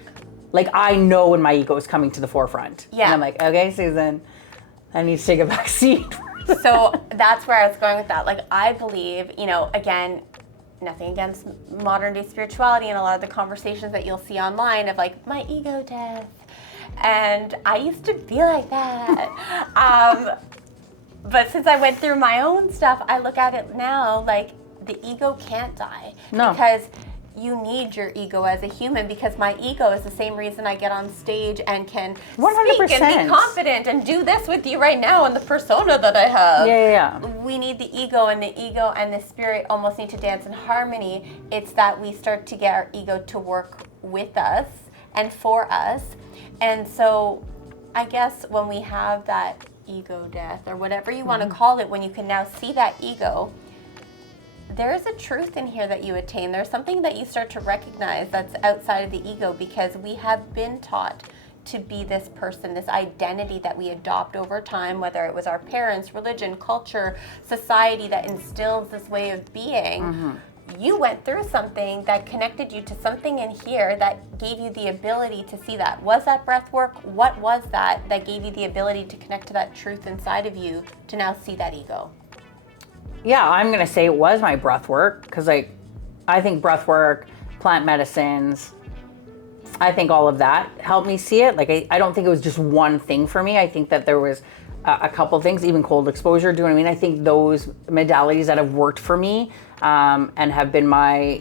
Like, I know when my ego is coming to the forefront. Yeah. And I'm like, okay, Susan, I need to take a back seat. So that's where I was going with that. Like, I believe, again, nothing against modern day spirituality and a lot of the conversations that you'll see online of like, my ego death. And I used to be like that. But since I went through my own stuff, I look at it now like the ego can't die. No. Because you need your ego as a human, because my ego is the same reason I get on stage and can 100%. speak and be confident and do this with you right now and the persona that I have. Yeah. We need the ego and the spirit almost need to dance in harmony. It's that we start to get our ego to work with us and for us. And so I guess when we have that ego death, or whatever you want to call it, when you can now see that ego, there's a truth in here that you attain. There's something that you start to recognize that's outside of the ego, because we have been taught to be this person, this identity that we adopt over time, whether it was our parents, religion, culture, society that instills this way of being. You went through something that connected you to something in here that gave you the ability to see that. Was that breath work? What was that gave you the ability to connect to that truth inside of you to now see that ego? Yeah, I'm gonna say it was my breath work, because I think breath work, plant medicines, I think all of that helped me see it. Like I don't think it was just one thing for me. I think that there was a couple things, even cold exposure. Do you know what I mean? I think those modalities that have worked for me and have been my,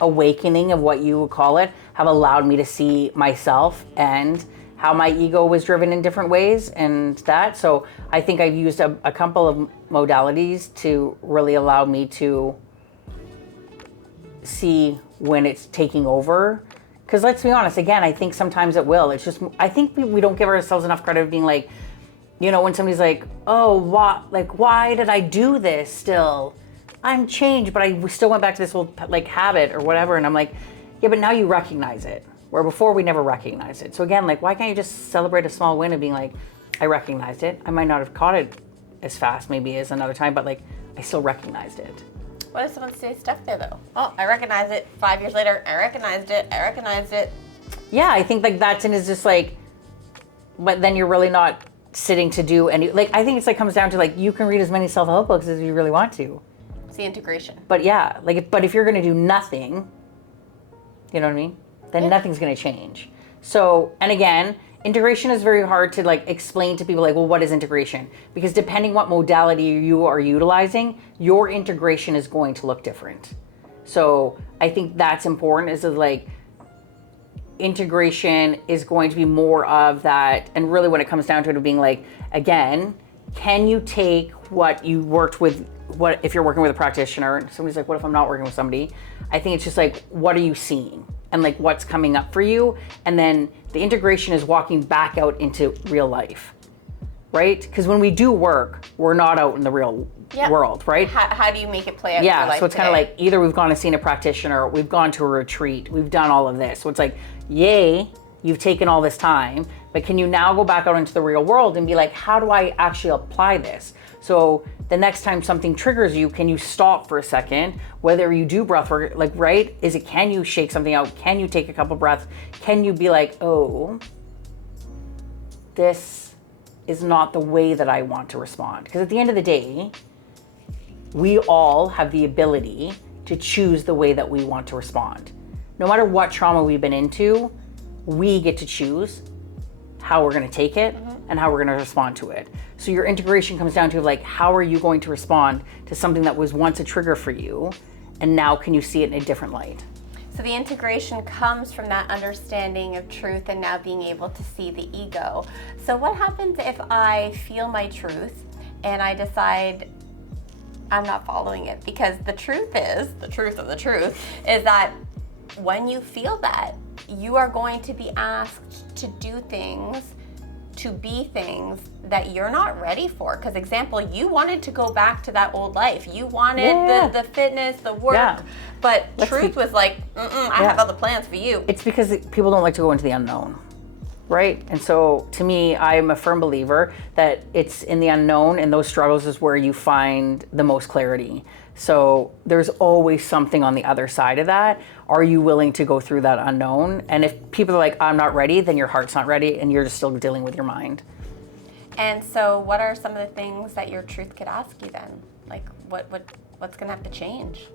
awakening of what you would call it, have allowed me to see myself and how my ego was driven in different ways and that. So I think I've used a couple of modalities to really allow me to see when it's taking over. Because let's be honest, again, I think sometimes it will. It's just, I think we don't give ourselves enough credit of being like, when somebody's like, oh, why did I do this still? I'm changed, but I still went back to this old habit or whatever. And I'm like, yeah, but now you recognize it. Where before we never recognized it. So again, why can't you just celebrate a small win of being like, I recognized it. I might not have caught it as fast maybe as another time, but I still recognized it. What if someone stays stuck there though? Oh, I recognize it. 5 years later, I recognized it. Yeah, I think that's and it's just but then you're really not sitting to do any, I think it's comes down to you can read as many self-help books as you really want to. It's the integration. But yeah, but if you're going to do nothing, you know what I mean? Then nothing's going to change. So, and again, integration is very hard to explain to people well, what is integration? Because depending what modality you are utilizing, your integration is going to look different. So I think that's important is integration is going to be more of that. And really when it comes down to it of being again, can you take what you worked with, if you're working with a practitioner and somebody's what if I'm not working with somebody? I think it's just what are you seeing? And what's coming up for you, and then the integration is walking back out into real life, right? Because when we do work, we're not out in the real world, right? How do you make it play out in your life so it's kind of either we've gone and seen a practitioner, we've gone to a retreat, we've done all of this. So it's yay, you've taken all this time, but can you now go back out into the real world and be how do I actually apply this? So the next time something triggers you, can you stop for a second? Whether you do breath work, right? Can you shake something out? Can you take a couple breaths? Can you be oh, this is not the way that I want to respond? Because at the end of the day, we all have the ability to choose the way that we want to respond. No matter what trauma we've been into, we get to choose how we're going to take it and how we're going to respond to it. So your integration comes down to how are you going to respond to something that was once a trigger for you, and now can you see it in a different light? So the integration comes from that understanding of truth and now being able to see the ego. So what happens if I feel my truth and I decide I'm not following it? Because the truth of the truth is that when you feel that, you are going to be asked to do things, to be things that you're not ready for. Because example, you wanted to go back to that old life. You wanted the fitness, the work, but truth was I have other plans for you. It's because people don't like to go into the unknown, right? And so to me, I'm a firm believer that it's in the unknown and those struggles is where you find the most clarity. So there's always something on the other side of that. Are you willing to go through that unknown? And if people are I'm not ready, then your heart's not ready and you're just still dealing with your mind. And so what are some of the things that your truth could ask you then? What's going to have to change?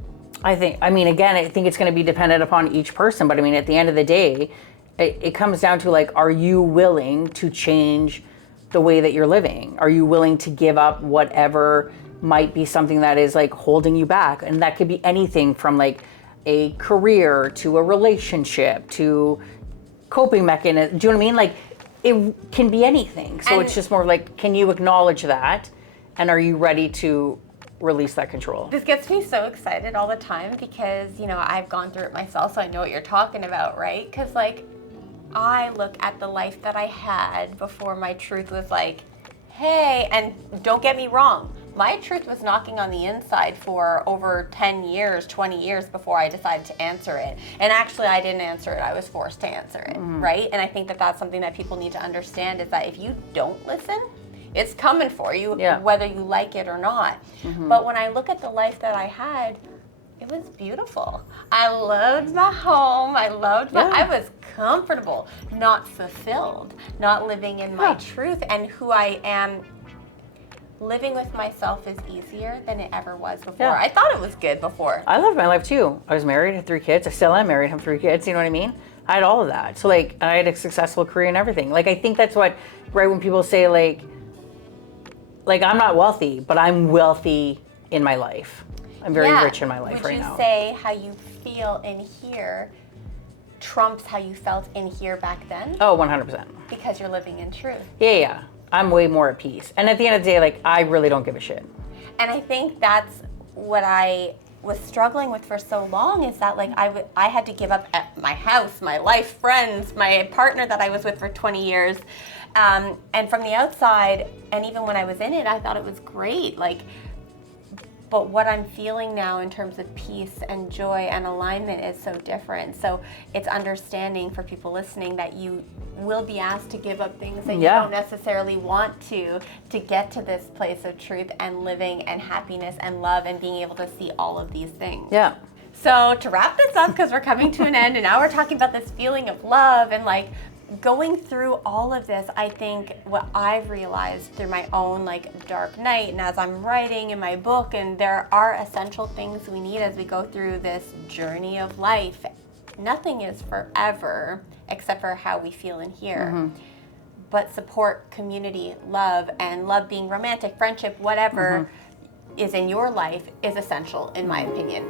I think it's going to be dependent upon each person. But at the end of the day, it comes down to are you willing to change the way that you're living? Are you willing to give up whatever might be something that is holding you back? And that could be anything from a career to a relationship to coping mechanism. Do you know what I mean? It can be anything. So it's just more can you acknowledge that? And are you ready to release that control? This gets me so excited all the time because, I've gone through it myself, so I know what you're talking about, right? Because I look at the life that I had before my truth was hey, and don't get me wrong, my truth was knocking on the inside for over 10 years, 20 years before I decided to answer it. And actually, I didn't answer it. I was forced to answer it, right? And I think that that's something that people need to understand, is that if you don't listen, it's coming for you, whether you like it or not. But when I look at the life that I had, it was beautiful. I loved my home. I was comfortable, not fulfilled, not living in my truth. And who I am, living with myself is easier than it ever was before. I thought it was good before. I loved my life too. I was married, had 3 kids. I still am married, have 3 kids. You know what I mean? I had all of that. So like, I had a successful career and everything. Like, I think that's what, right, when people say like I'm not wealthy, but I'm wealthy in my life. I'm very rich in my life right now. Would you say how you feel in here trumps how you felt in here back then? Oh, 100%. Because you're living in truth. Yeah. I'm way more at peace. And at the end of the day, like, I really don't give a shit. And I think that's what I was struggling with for so long, is that like I had to give up my house, my life, friends, my partner that I was with for 20 years. And from the outside, and even when I was in it, I thought it was great. Like, but what I'm feeling now in terms of peace and joy and alignment is so different. So it's understanding for people listening that you will be asked to give up things that you don't necessarily want to get to this place of truth and living and happiness and love and being able to see all of these things. Yeah. So to wrap this up, because we're coming to an end and now we're talking about this feeling of love and like going through all of this, I think what I've realized through my own like dark night and as I'm writing in my book, and there are essential things we need as we go through this journey of life. Nothing is forever except for how we feel in here. But support, community, love, and love being romantic, friendship, whatever is in your life is essential in my opinion.